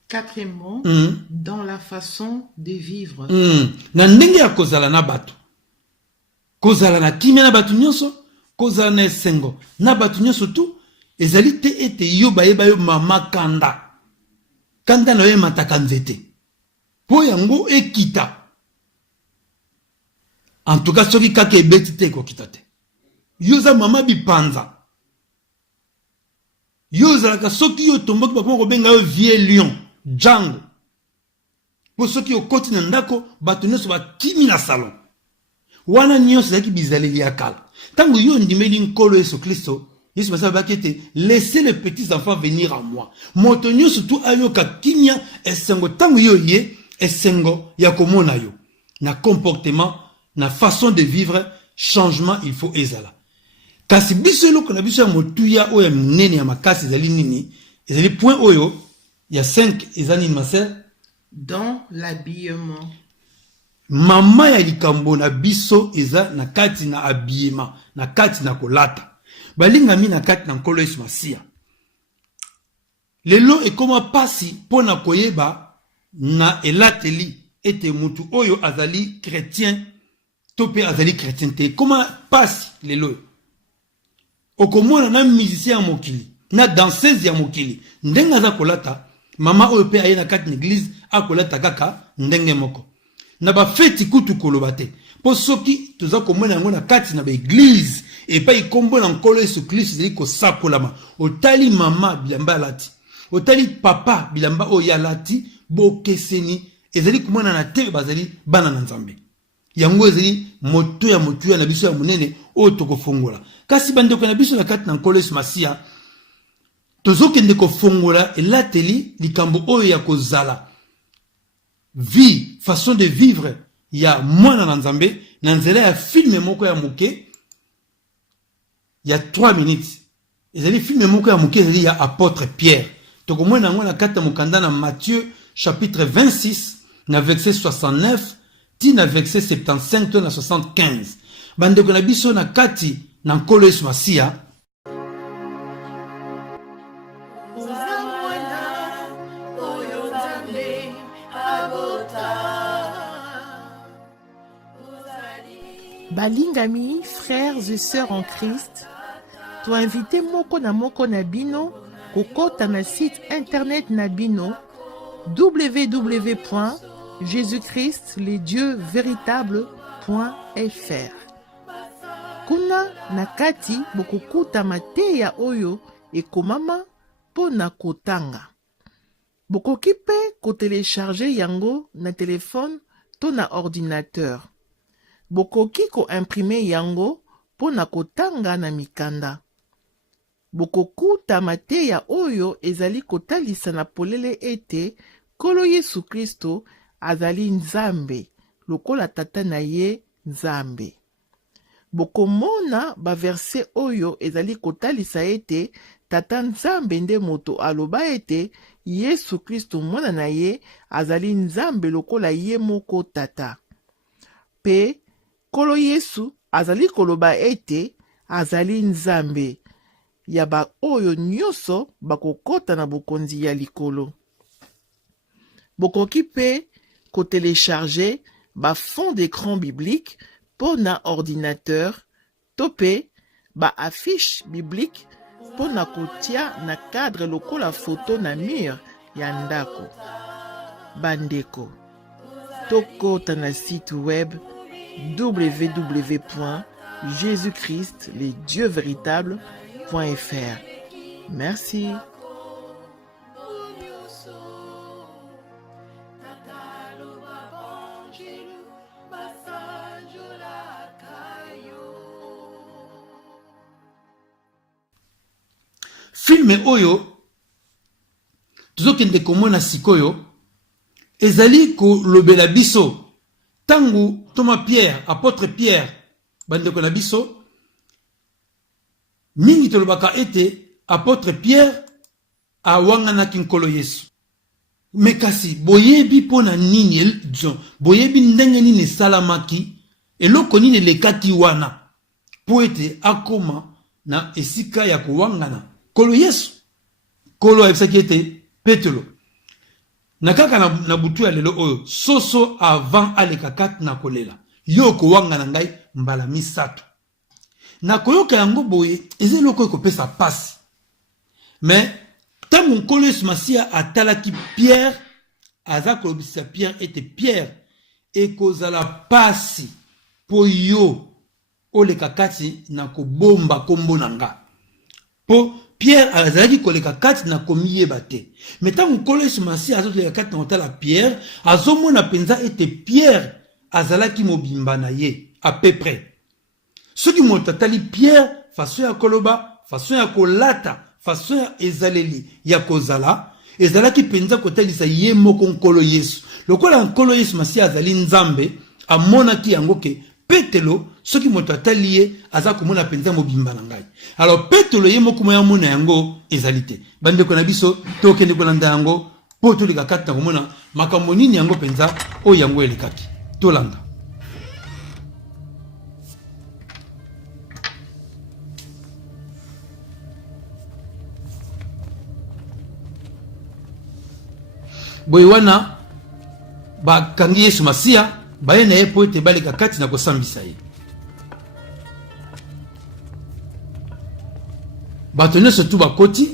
Quatrièmement, dans la façon de vivre. Na ndenge ya kozala na bato. Kozala na kimia na bato nyonso, kozala na esengo na bato nyonso tu ezali te ete yo bayeba yo mama kanda. Kanda na yo mataka nzete. Po yango ekita. En tout cas, soki kaka ebeti te kokita te. Yo za mama bipanza. Yo zalaka soki yo tomboki bakoma kobenga yo vie lion, Django. Po soki yo koti na ndako bato nyonso bakimi na salon. Wana nyonso ezalaki bizaleli ya kala. Tango yo ndimeli nkolo Yesu Kristo, Yesu Masiya alobaki ete laissez les petits enfants venir à moi. Moto nyonso tu ayoka kimia esengo tango yo ye esengo ya komona yo. Na comportement, na façon de vivre, changement il faut ezala. Kasi biso eloko na biso ya motuya oyo ya minene ya makasi ezali nini? Ezali point oyo ya 5 ezali nini ma sœur? Dans l'habillement. Mama ya likambo na biso eza na kati na habillement, na kati na kolata. Balingami na kati na nkolo Yesu Masiya. Lelo ekoma pasi pona koyeba na elateli ete mutu oyo azali chrétien topé azali chrétien te. Comment passe les lois? Okomona na musicien ya mokili, na danseuse ya mokili, ndenge aza kolata, mama oyo pe aye na kati na église akolata kaka ndenge moko. Na ba feti kutu koloba te. Po soki toza komona yango na kati na ba église et pa ikombo na nkolo Yesu Kristo ezali kosakolama. Otali mama bilamba lati, otali papa bilamba oyo lati, bokeseni ezali komona na tebe bazali bana na Nzambe. Yango ezali moto ya na biso ya munene oyo tokofongola. Kasi bandeko na biso na kati na nkolo Yesu Masia, tozokende kofongola elateli likambo oyo ya kozala. Vie, façon de vivre ya mwana na Nzambe na nzela ya filme moko ya moke ya 3 minutes. Ezali filme moko ya moke ezali ya apôtre Pierre. Tokomona ngo na kati ya mokanda na Matthieu chapitre 26 na verset 69 ti na verset 75 to na 75. Bandeko na biso na kati na nkolo Yesu Masia, balingami, frères et sœurs en Christ, to invité moko na bino kokota na site internet na bino www.jésus-christ-le-dieu-véritable.fr. Kuna na kati bokokuta mateya oyo ekomama po na kotanga. Bokoki pe kotelecharge yango na telefone to na ordinateur. Bokoki ko-imprime yango po na kotanga na mikanda. Bokokuta mateya oyo ezali kotalisa na polele ete Nkolo Yesu Kristo azali Nzambe, lokola tata na ye Nzambe. Bokomona baverse oyo ezali kotalisa ete tata Nzambe nde moto aloba ete Yesu Kristo mwana na ye azali Nzambe lokola ye moko tata. Pe Nkolo Yesu azali koloba ete azali Nzambe ya ba oyo nyonso bakokota na bokonzi ya likolo. Bokoki pe kotelecharge ba fond d'écran biblique po na ordinateur to pe ba affiche biblique po na kotia na cadre lokola photo na mur ya ndako. Bandeko, tokota na site web www.jésus-christ-le-dieu-véritable.fr. Merci. Filme oyo tozokende komona sikoyo ezali ko lobela biso tangu Thomas Pierre, apôtre Pierre, bandeko na biso mingi tolobaka ete apôtre Pierre awanganaki nkolo Yesu. Mekasi boyebi pona nini boyebi ndenge nini salamaki eloko nini lekaki wana po ete akoma na esika ya kowangana Nkolo Yesu. Kolo ayebisaki ete Petelo na kaka na butu ya lelo oyo soso avant aleka kati na kolela yo kowangana ngai mbala misato. Na koyoka yango boye eze loko ekopesa pasi. Mais tangu Nkolo Yesu Masia atalaki Pierre, aza kolobisa Pierre ete Pierre ekozala pasi po yo oleka kati na kobomba kombo na nga. Po Pierre azalaki koleka kati na komiyeba te. Mais tangu Nkolo Yesu Masia azoleka kati na kotala Pierre, azomona penza ete Pierre azalaki mobimba na ye à peu près. Soki moto atali Pierre, façon ya koloba, façon ya kolata, façon ya ezaleli ya kozala, ezalaki penza kotalisa ye moko Nkolo Yesu. Lokola Nkolo Yesu Masia azali Nzambe, amonaki yango ke Petelo, soki moto atali ye, aza komona penza mobimba na ngai. Alors Petelo ye moko moya mona yango ezalite. Bandeko na biso, tokende kolanda yango, po tolika kati na komona makambo nini yango penza o yango elekaki. Tolanda. Boye wana bakangi Yesu Masia baye na ye po ete baleka kati na kosambisa ye. Bato nyonso tu bakoti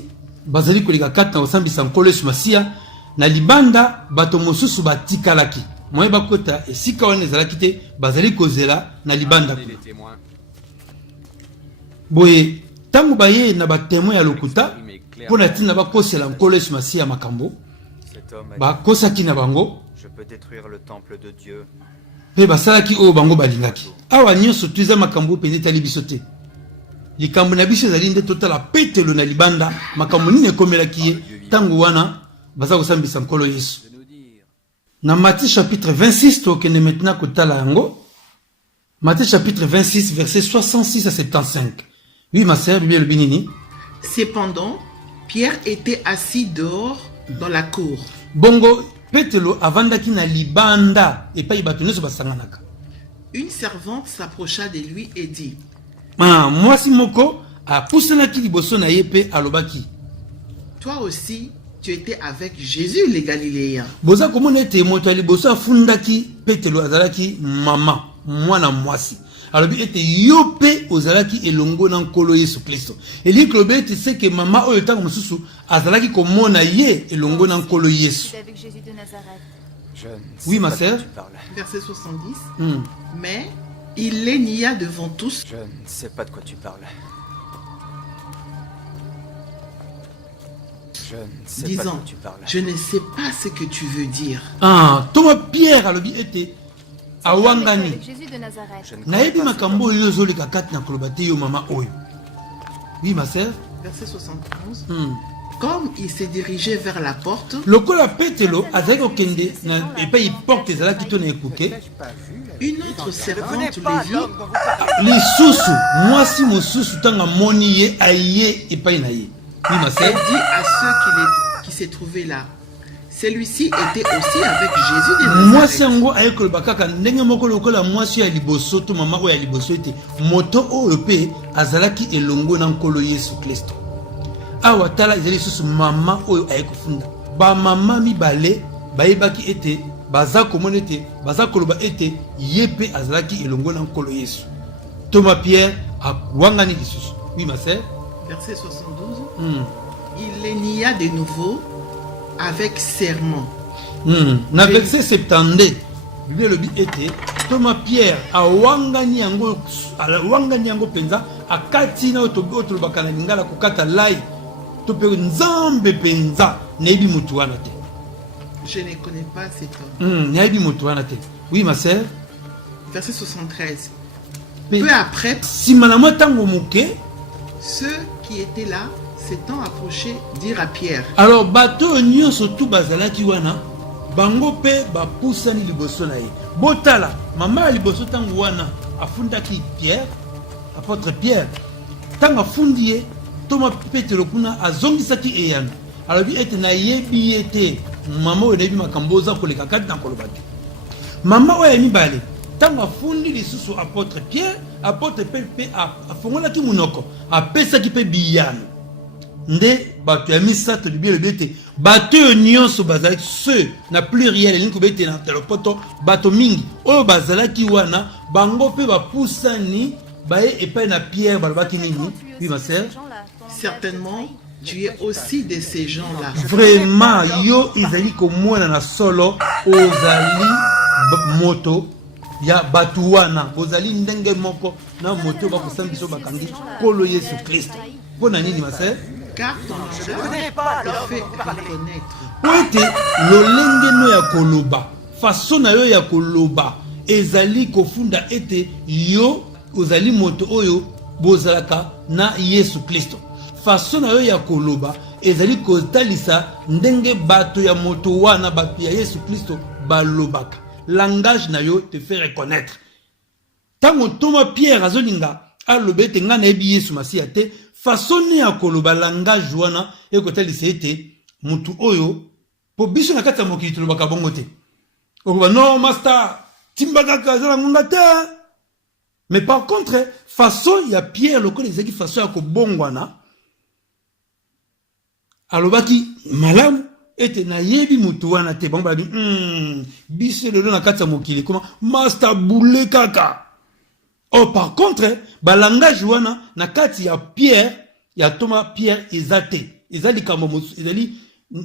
bazali koleka kati na kosambisa nkolo Yesu Masiya. Na libanda bato mosusu batikalaki moye bakota esika wana ezalaki te, bazali kozela na libanda kuna. Boye tango baye na batémoin ya lokuta mpona ntina bakosela nkolo Yesu Masiya makambo, bakosaki na bango mpe basalaki oyo bango balingaki. Awa nyonso tu eza makambo mpenza etali biso te. Likambo na biso ezali nde totala Petelo na libanda makambo nini ekomelaki ye tango wana baza kosambisa nkolo Yesu. Na Matthieu chapitre 26 tokende maintenant kotala yango. Matthieu chapitre 26 verset 66 à 75. Oui ma sœur, Bible le binini. Cependant, Pierre était assis dehors dans la cour. Bongo Petelo avandaki na libanda epai bato nyonso basanganaka. Une servante s'approcha de lui et dit: mwasi moko apusanaki liboso na ye pe alobaki: toi aussi tu étais avec Jésus le Galiléen. Boza komona ete moto ya liboso afundaki Petelo azalaki mama mwana mwasi. Alobi ete yo pe ozalaki elongo na nkolo Yesu Kristo. Eli klobe ete c'est que mama oyo tango mosusu azalaki komona ye elongo na nkolo Yesu. Oui ma sœur. Verset 70. Mais il les nia devant tous. Je ne sais pas de quoi tu parles. Disant, je ne sais pas ce que tu veux dire. Thomas Pierre alobi ete awangani. Nayebi makambo oyo zoleka kati na koloba te yo mama oyo. Oui ma sœur. Verset 71. Comme il s'est dirigé vers la porte, lokola Petelo azali kokende na epai porte ezalaki to na ekuke, une autre servante le vit. Lisusu mwasi mosusu tanga moni ye aye epai na ye. Oui ma sœur. Elle dit à ceux qui se trouvaient là, celui-ci était aussi avec Jésus de Nazareth. Mwasi yango aye koloba kaka ndenge moko lokola mwasi ya liboso to mama oyo ya liboso ete moto oyo pe azalaki elongo na nkolo Yesu Kristo. Awa tala ezali susu mama oyo aye kofunda. Ba mama mibale bayebaki ete baza komona ete baza koloba ete ye pe azalaki elongo na nkolo Yesu. Thomas Pierre awangani lisusu. Oui ma sœur. Verset 72. Il les nia de nouveau avec serment. Na verset 72. Bible lobi ete Thomas Pierre awangani yango penza akati na oto bakana lingala kokata lai to pe nzambe penza nebi mutu wana te. Je ne connais pas cet homme. Nebi mutu wana te. Oui ma sœur. Verset 73. Peu après, simana motango moke, ceux qui étaient là s'étant approchés dirent à Pierre. Alors bato nyonso tu bazalaki wana bango pe bapusani liboso na ye. Botala mama liboso tango wana afundaki Pierre, apôtre Pierre. Tango afundi ye Thomas Petelo kuna azongisaki eyano. Alobi ete na yebi ete mama oyo nebi makambo za koleka kati na koloba te. Mama oyo mibale tango afundi lisusu apôtre Pierre, apôtre pe afongolaki munoko apesaki pe biyano. Nde bato ya misato libele bete bato nyonso bazalaki ceux na pluriel elingi kobete na telopoto bato mingi oyo bazalaki wana bango pe bapusani baye epai na Pierre balobaki nini? Oui ma sœur. Certainement tu es aussi de ces gens-là. Vraiment yo izali komona na solo ozali moto ya batu wana ozali ndenge moko na moto bakosambisa bakangi kolo Yesu Kristo. Pona nini ma sœur? Car ton langage te fait reconnaître. Poete lolenge no ya koloba façon na yo ya koloba ezali kofunda ete yo ozali moto oyo bozalaka na Yesu Kristo. Façon na yo ya koloba ezali kotalisa ndenge bato ya moto wana bato ya Yesu Kristo balobaka. Langage na yo te fait reconnaître. Tango Thomas Pierre azolinga alobete nga na ebi Yesu Masiya te, façon ya koloba langage wana ekotalisa ete mutu oyo po biso na kati ya mokili tolobaka bongo te. Okoba non master timbaka kazala ngunga te. Mais par contre façon ya Pierre lokola ezaki façon ya kobongwana alobaki malamu ete na yebi mutu wana te bango balobi biso lelo na kati ya mokili koma master boule kaka. Oh, par contre balangage wana na kati ya Pierre ya Thomas Pierre ezate ezali kambo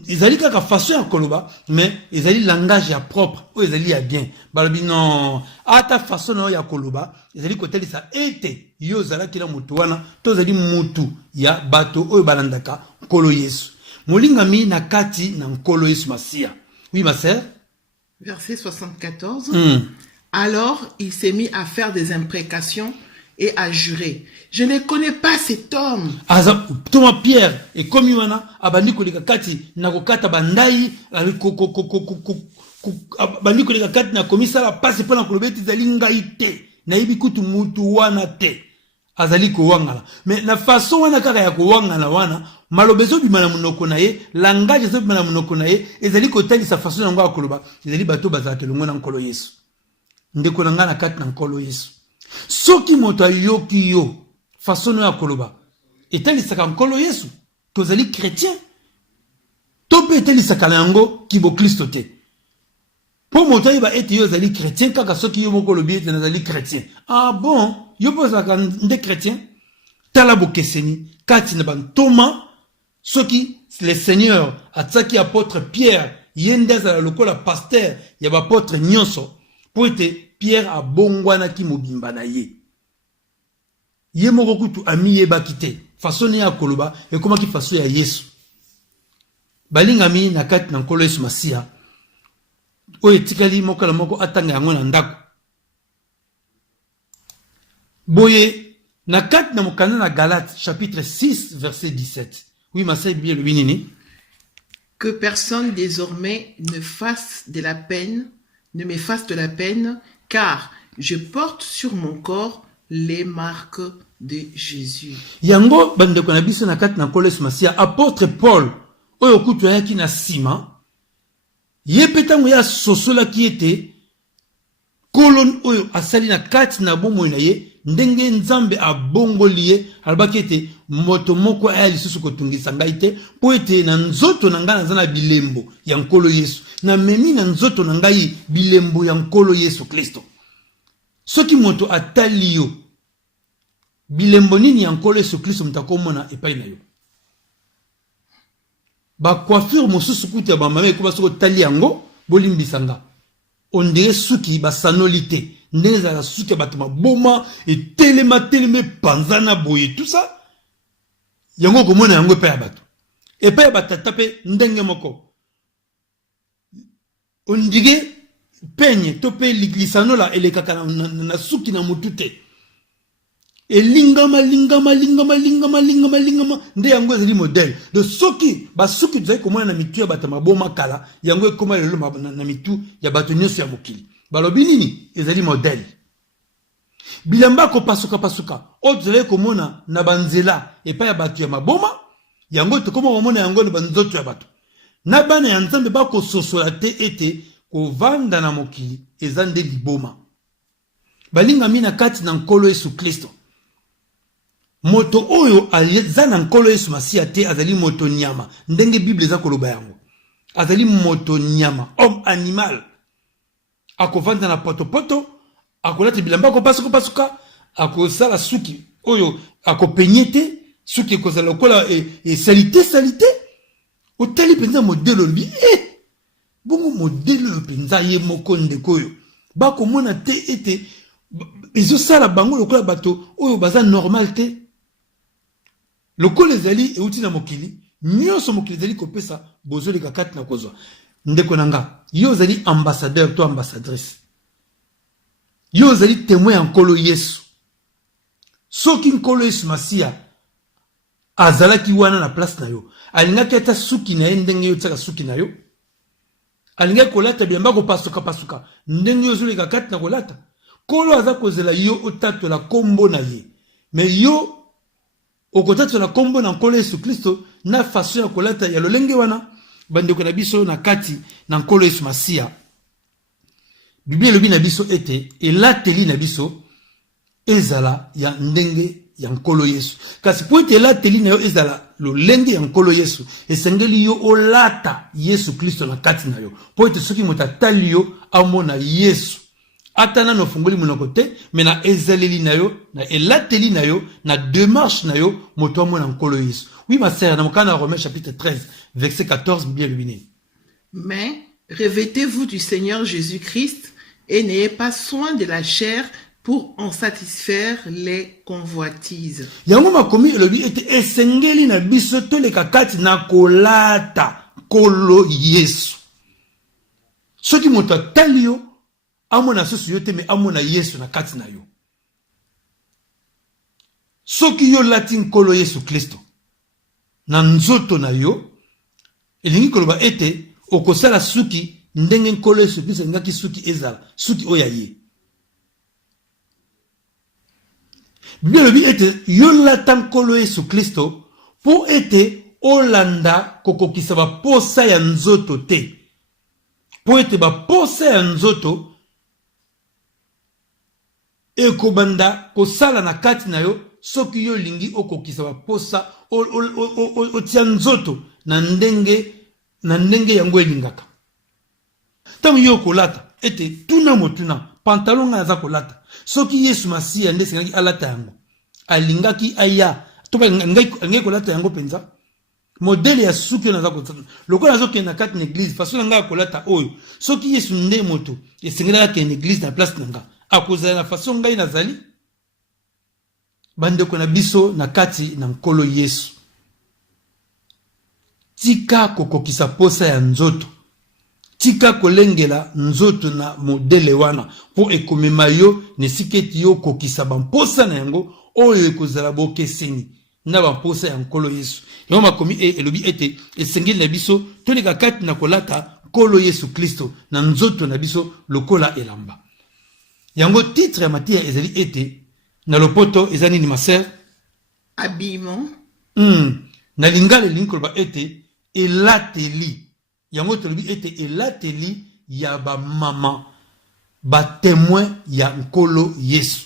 ezali kaka façon ya koloba mais ezali langage ya propre o ezali ya bien balobi non ata façon na ya koloba ezali kotelisa ete yo zalaki na mutu wana to ezali mutu ya bato oyo balandaka nkolo Yesu molingami na kati na nkolo Yesu Masia. Oui ma sœur. Verset 74. Alors il s'est mis à faire des imprécations et à jurer. Je ne connais pas cet homme. Thomas Pierre et comme Yohana abandi koleka kati na kokata bandai abandi koleka kati na komisa la passe pour la kolobeti zali ngai te na yibi kutu mutu wana te azali ko wangala mais na façon wana kaka ya ko wangala wana malobezo bimana munoko na ye langage zo bimana munoko na ye ezali ko tali sa façon yango akoloba ezali bato bazate longo na nkolo Yesu ndeko na ngana kati na nkolo Yesu soki moto ayoki yo façon ya koloba etalisaka nkolo Yesu tozali chrétien to pe etalisaka yango kibo Kristo te po moto ayeba ete yo zali chrétien kaka soki yo moko lobi ete nazali chrétien. Ah bon yo pozaka nde chrétien tala bokeseni kati na bantoma soki le Seigneur atsaki apôtre Pierre yende azala lokola pasteur ya bapôtre nyonso po ete Pierre a bongwana ki mobimba na ye. Ye moko kutu ami ye bakite. Façon ya koloba e koma ki façon ya Yesu. Balingami na kati na nkolo Yesu Masia. Oye tikali moko la moko atanga yango na ndako. Boye na kati na mokana na Galates chapitre 6 verset 17. Oui ma sœur bien le binini. Que personne désormais ne me fasse de la peine, car je porte sur mon corps les marques de Jésus. Yango bande ko na biso na kati na nkolo Yesu Masia apôtre Paul oyo kutu yaki na sima ye petango ya sosola ki ete kolon oyo asali na kati na bomoi na ye ndenge nzambe abongoli ye alobaki ete moto moko aya lisusu kotungisa ngai te po ete na nzoto na ngai naza na bilembo ya nkolo Yesu na memi na nzoto na ngai bilembo ya nkolo Yesu Kristo. Soki moto atali yo bilembo nini ya nkolo Yesu Kristo mutakomona epai na yo ba coiffure mosusu kuti ya bamama ekoba soko tali yango bolimbisanga on dirait suki basanolite ndenge za suki bato maboma teleme panzana boye tout ça yango komona yango epai ya bato epai ya batata pe ndenge moko on dirait penye to pe lisanola elekaka na suki na mutu te elingama nde yango ezali modèle de soki basuki tozali komona na mitu ya bato maboma kala yango ekoma lelo na mitu ya bato nyonso ya mokili balobi nini ezali modèle bilamba kopasuka oyo tozali komona na banzela epai ya bato ya maboma yango tokoma komona yango na banzoto ya bato na bana ya nzambe bakososola te ete kovanda na mokili eza nde liboma balingami na kati na nkolo Yesu Kristo. Moto oyo aza na nkolo Yesu Masia te azali moto nyama ndenge Bible eza koloba yango azali moto nyama homme animal akovanda na poto akolata bilamba kopasuka akosala suki oyo akopenyete suki ekozala lokola salite otali penza modelo bi bongo modelo penza ye moko ndeko oyo bakomona te ete ezosala bango lokola bato oyo baza normal te lokola ezali euti na mokili nyonso mokili ezali kopesa bozoleka kati na kozwa ndeko na nga yo ozali ambassadeur to ambassadrice yo ozali témoin ya nkolo Yesu soki nkolo Yesu Masia azalaki wana na place na yo alingaki ata suki na ye ndenge yo tiaka suki na yo alingaki kolata bilamba kopasuka ndenge yo ozoleka kati na kolata kolo aza kozela yo otatola kombo na ye mais yo okotatola kombo na nkolo Yesu Kristo na façon ya kolata ya lolenge wana bandeko na biso na kati na nkolo Yesu Masia. Biblia elobi na biso ete elateli na biso ezala ya ndenge ya nkolo Yesu kasi po ete elateli na yo ezala lolenge ya nkolo Yesu esengeli yo olata Yesu Kristo na kati na yo po ete soki moto atali yo amona Yesu atana no fungoli monoko te mais na ezaleli na yo na elateli na yo na démarche na yo moto amona nkolo Yesu. Oui ma sœur, dans le Romains chapitre 13 verset 14 bien luminé. Mais revêtez-vous du Seigneur Jésus-Christ et n'ayez pas soin de la chair pour en satisfaire les convoitises. Yango makomi elobi ete esengeli na biso toleka kati na kolata kolo Yesu. Soki moto atali yo amona susu yo te me amona Yesu na kati na yo. Soki yo lati nkolo Yesu Kristo na nzoto na yo elingi koloba ete okosala suki ndenge nkolo Yesu Kristo ngaki suki ezala suki oya ye. Biblia lobi ete yo lata nkolo Yesu Kristo po ete olanda kokokisa ba posa ya nzoto te. Po ete ba posa ya nzoto ekobanda kosala na kati na yo soki yo lingi okokisa ba posa otia nzoto na ndenge yango elingaka. Tango yo kolata ete tuna motuna pantalon nga za kolata soki Yesu Masiya nde sengaki alata yango alingaki aya to ba ngai kolata yango penza modele ya suki na za kolata lokola zoke na kati na église façon nga kolata oyo soki Yesu nde moto esengela ke na église na place nga akozala na façon ngai nazali bande ko na biso na kati na nkolo Yesu tika kokokisa posa ya nzoto tika kolengela nzoto na modele wana po ekomema yo nesiketi yo kokisa bamposa na yango oyo ekozala bokeseni na bamposa ya nkolo Yesu. Yango makomi elobi ete esengeli na biso toleka kati na kolata nkolo Yesu Kristo na nzoto na biso lokola elamba. Yango titre ya Matia ezali ete na lopoto ezani ni ma sœur Habillement. Na lingala elingi koloba ete elateli. Yango tolobi ete elateli ya ba mama ba témoin ya nkolo Yesu.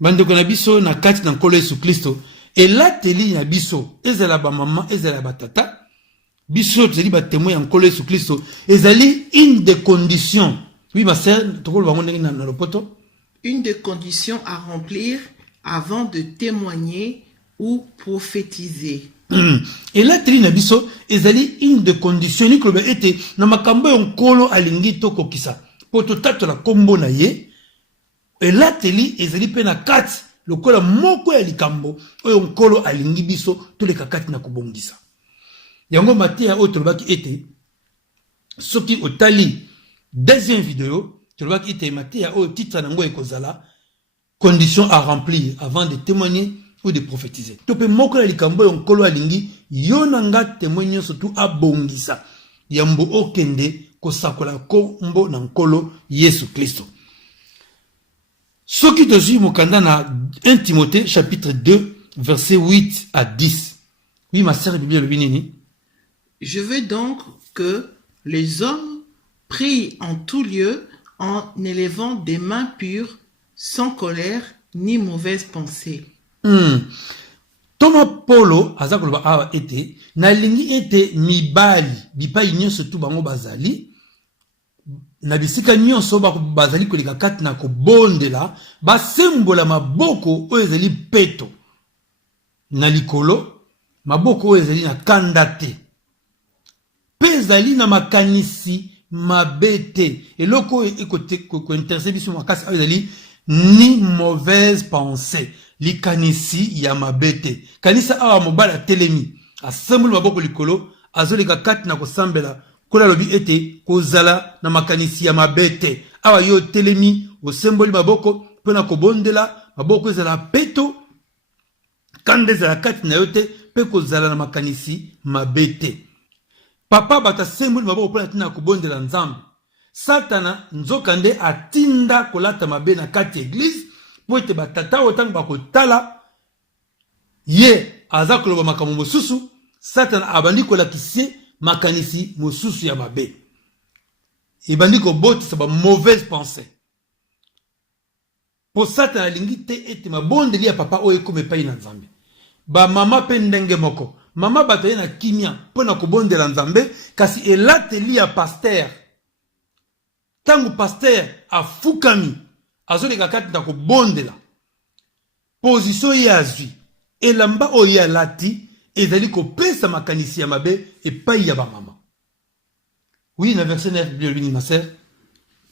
Bandeko na biso na kati na nkolo Yesu Kristo elateli ya biso ezala ba mama ezala ba tata biso tozali ba témoin ya nkolo Yesu Kristo ezali une des conditions. Oui ma sœur, tokolo bango ndenge na lopoto. Une des conditions à remplir avant de témoigner ou prophétiser. Et là, na biso ezali une des conditions ni kloba ete na makambo ya nkolo alingi tokokisa po totatola kombo na ye. Et là teli ezali pe na kati lokola moko ya likambo oyo nkolo alingi biso toleka kati na kobongisa. Yango Matia oyo tolobaki ete soki otali deuxième vidéo tolobaki ete Matia oyo titre nango ekozala conditions à remplir avant de témoigner ou de prophétiser. Tope moko na likambo yo nkolo alingi yo nanga témoigner surtout abongisa yambo okende kosakola kombo na nkolo Yesu Kristo. Soki tozui mokanda na 1 Timothée chapitre 2 verset 8 à 10. Oui ma sœur Bible le binini. Je veux donc que les hommes prient en tout lieu en élevant des mains pures, sans colère ni mauvaise pensée. Toma Polo azakoloba awa ete na lingi ete mibali bipai nyonso tu bango bazali na bisika nyonso bazali koleka kati na kobondela basembola maboko oyo ezali peto na likolo maboko oyo ezali na kanda te pe ezali na makanisi mabe te eloko oyo ekointerese biso makasi oyo ezali ni mauvaise pensée likanisi ya mabete kanisa awa mobala telemi asambuli maboko likolo azoleka kati na kosambela kola lobi ete kozala na makanisi ya mabete awa yo telemi osemboli maboko pona kobondela maboko ezala peto kande ezala kati na yo te pe kozala na makanisi mabete papa batasemboli maboko pona tina kobondela nzambe satana nzokande atinda kolata mabe na kati église po ete batata otango bakotala ye aza koloba makambo mosusu satana abandi kolakisi makanisi mosusu ya mabe ebandi kobotisa ba mauvaise pensée po satana alingi te ete mabondeli ya papa oyo ekoma epai na nzambe ba mama pe ndenge moko mama bato ye na kimia pona kobondela nzambe kasi elateli ya pasteur tangu pasteur afukami azoleka kati na kobondela position ye azwi elamba oyo alati ezali kopesa makanisi ya mabe epai ya bamama. Oui, na verset 9 de ma sœur.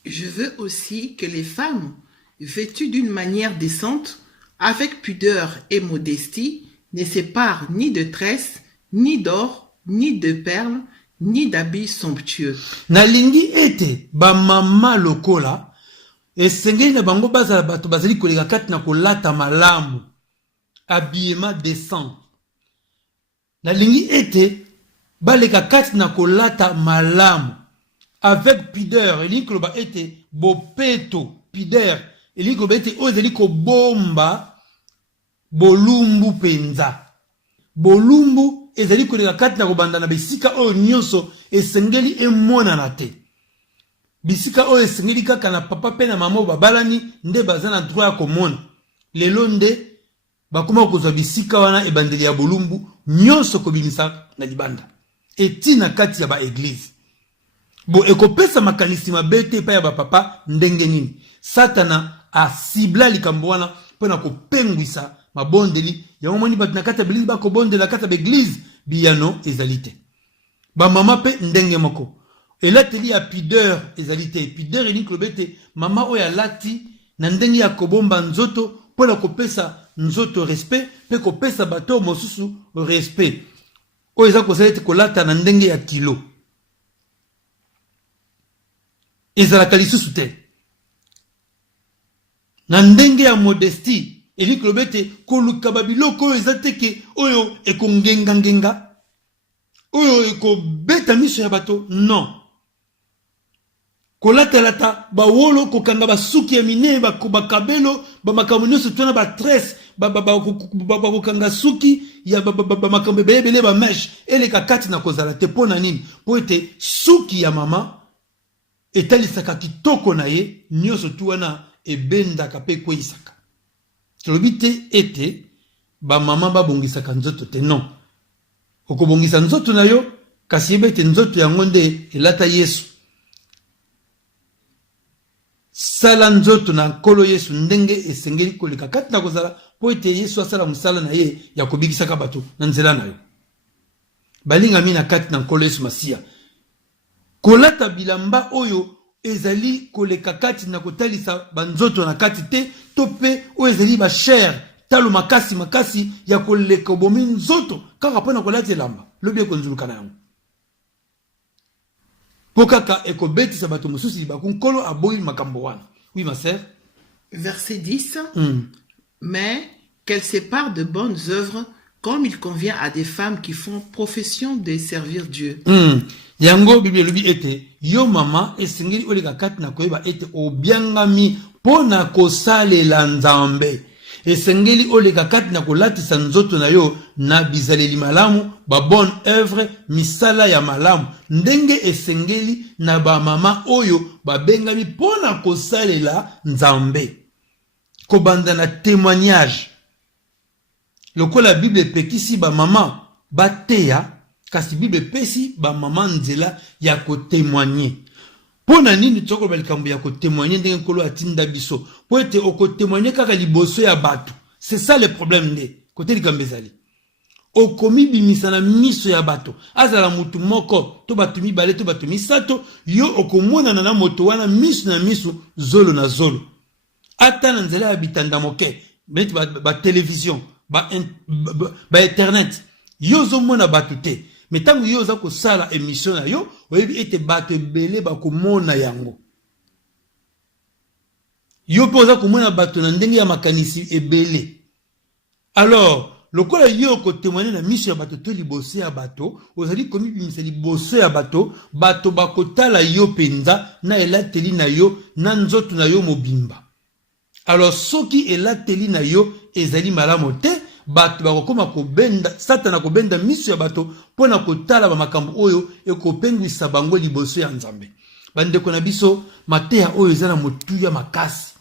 Je veux aussi que les femmes vêtues d'une manière décente, avec pudeur et modestie, ne séparent ni de tresses, ni d'or, ni de perles, ni d'habits somptueux. Nalingi ete ba mama lokola esengeli na bango bazala bato bazali koleka kati na kolata malamu habillement décent. Nalingi ete baleka kati na kolata malamu avec pudeur elingi koloba ete bopeto pudeur elingi koloba ete oyo ezali kobomba bolumbu penza bolumbu ezali koleka kati na kobanda na bisika oyo nyonso esengeli emonana te bisika oyo esengeli kaka na papa pe na mama babalani nde baza na droit ya komona lelo nde bakoma kozwa bisika wana ebandeli ya bolumbu nyonso kobimisa na libanda etina kati ya ba église bo ekopesa makanisi mabe te epai ya bapapa ndenge nini satana asibla likambo wana mpona kopengwisa mabondeli yango moni bato na kati ya bilisi bakobondela kati ya baeglise biyano ezali te bamama mpe ndenge moko elateli ya pudeur ezali te pudeur elingi koloba ete mama oyo alati na ndenge ya kobomba nzoto mpona kopesa nzoto respect mpe kopesa bato mosusu respect oyo eza kozala ete kolata na ndenge ya kilo ezalaka lisusu te na ndenge ya modestie elingi koloba ete koluka babiloko oyo eza teke oyo ekongengangenga oyo ekobeta miso ya bato non kolata bawolo kokanga basuki ya mine bakabelo bamakambo nyonso twana batresse bakokanga suki ya bamakambo ebelebele bameshe eleka kati na kozala te mpo na nini mpo ete suki ya mama etalisaka kitoko na ye nyonso tu wana ebendaka mpe ekweyisaka tolobi te ete bamama babongisaka nzoto te non okobongisa nzoto na yo kasi yeba ete nzoto yango nde elata Yesu sala nzoto na nkolo Yesu ndenge esengeli koleka kati na kozala po ete Yesu asala mosala na ye ya kobikisaka bato na nzela na yo balingami na kati na nkolo Yesu Masiya kolata bilamba oyo ezali koleka kati na kotalisa banzoto na kati te to pe oyo ezali bashere talo makasi ya koleka obomi nzoto kaka mpona kolata elamba lobi ekonzuluka na yango po kaka ekobetisa bato mosusu libaku nkolo aboyi makambo wana. Oui ma sœur. Verset 10. Mais qu'elle sépare de bonnes œuvres comme il convient à des femmes qui font profession de servir Dieu. Yango Bible lobi ete yo mama esengeli oleka kati na koyeba ete obiangami pona kosalela Nzambe. Esengeli oleka kati na kolatisa nzoto na yo na bizaleli malamu ba bonne œuvre misala ya malamu ndenge esengeli na ba mama oyo babengami pona kosalela Nzambe kobanda na témoignage lokola Bible epekisi ba mama bateya kasi Bible pesi ba mama nzela ya kotémoigner pona nini tsoko balikambo ya kotémoigner ndenge nkolo atinda biso po ete okotémoigner kaka liboso ya bato c'est ça le problème nde kote likambo ezali okomi bimisa na miso ya bato azala mutu moko to bato mibale to bato misato yo okomonana na moto wana miso na miso zolo na zolo ata na nzela ya bitanda moke beti ba télévision ba internet yo zomona bato te metangu yo za kosala émission na yo oyebi ete bato ebele bakomona yango yo pe oza komona bato na ndenge ya makanisi ebele alors lokola yo kotémoigner na miso ya bato to liboso ya bato ozali komibimisa liboso ya bato bato bakotala yo penza na elateli na yo na nzoto na yo mobimba alors soki elateli na yo ezali malamu te bato bakokoma kobenda satana kobenda miso ya bato pona kotala ba makambo oyo ekopengwisa bango liboso ya Nzambe bandeko na biso mateya oyo ezana motuya makasi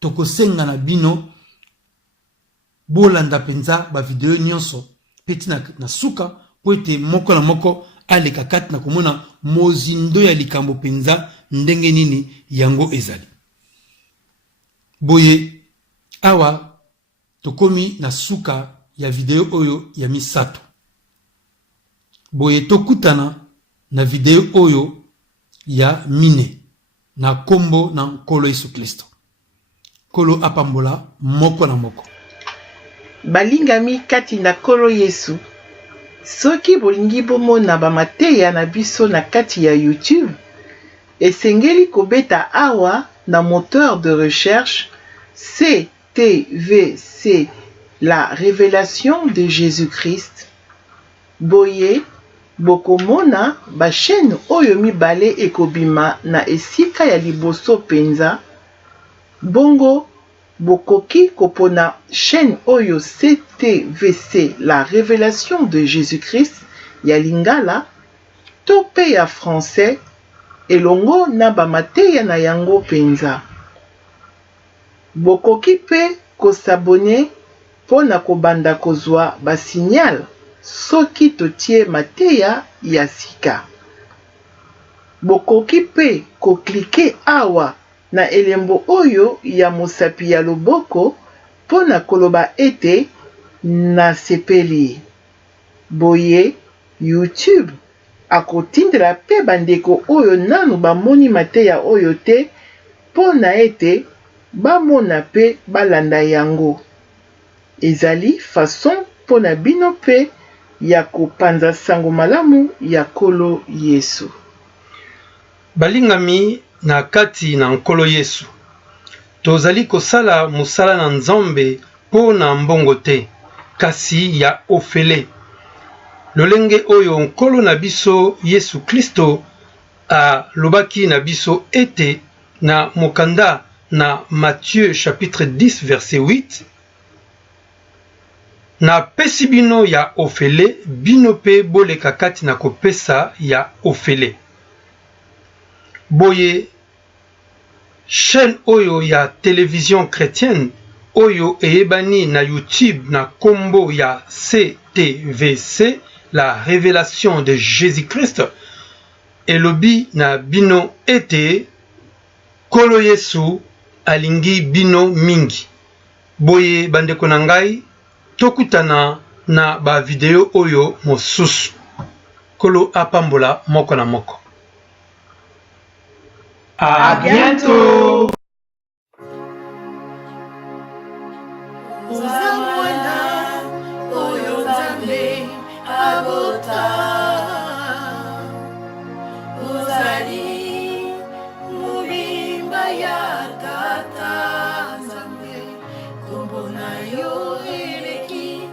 tokosenga na bino botika kosala makambo oyo pona komonana na Nzambe. Tokosenga na bino botika kosala makambo oyo pona komonana na Nzambe. Tokosenga na bino botika kosala makambo oyo pona komonana na Nzambe. Tokosenga na bino botika kosala makambo oyo pona komonana na Nzambe. Tokosenga na bino bolanda penza ba video nyonso peti na suka po ete moko na moko aleka kati na komona mozindo ya likambo penza ndenge nini yango ezali. Boye awa tokomi na suka ya video oyo ya misato. Boye tokutana na video oyo ya mine na kombo na Nkolo Yesu Kristo. Kolo apambola moko na moko. Balingami kati na Nkolo Yesu. Soki bolingi bomona bamateya na biso na kati ya YouTube, esengeli kobeta awa na moteur de recherche CTVC, la révélation de Jésus-Christ. Boye bokomona ba chaîne oyo mibale ekobima na esika ya liboso penza. Bongo bokoki kopona chaîne oyo CTVC, la révélation de Jésus-Christ ya lingala to pe ya français elongo na bamateya na yango penza. Bokoki pe kosabone pona kobanda kozwa basignal soki totie mateya ya sika. Bokoki pe koklike awa na elembo oyo ya mosapi ya loboko pona koloba ete na sepeli. Boye YouTube akotindela pe bandeko oyo nanu bamoni mateya oyo te pona ete bamona pe balanda yango. Ezali façon pona bino pe ya kopanza sango malamu ya Nkolo Yesu. Balingami na kati na Nkolo Yesu. Tozali kosala musala na Nzambe po na mbongo te, kasi ya ofele. Lolenge oyo Nkolo na biso Yesu Kristo a lobaki na biso ete na mokanda na Matthieu chapitre 10 verset 8, na pesi bino ya ofele, bino pe boleka kati na kopesa ya ofele. Boye chaîne oyo ya télévision chrétienne oyo eyebani na YouTube na kombo ya CTVC, la révélation de Jésus-Christ, elobi na bino ete Nkolo Yesu alingi bino mingi. Boye bandeko na ngai, tokutana na ba video oyo mosusu. Nkolo apambola moko na moko. À bientôt. Kombo na yo eleki,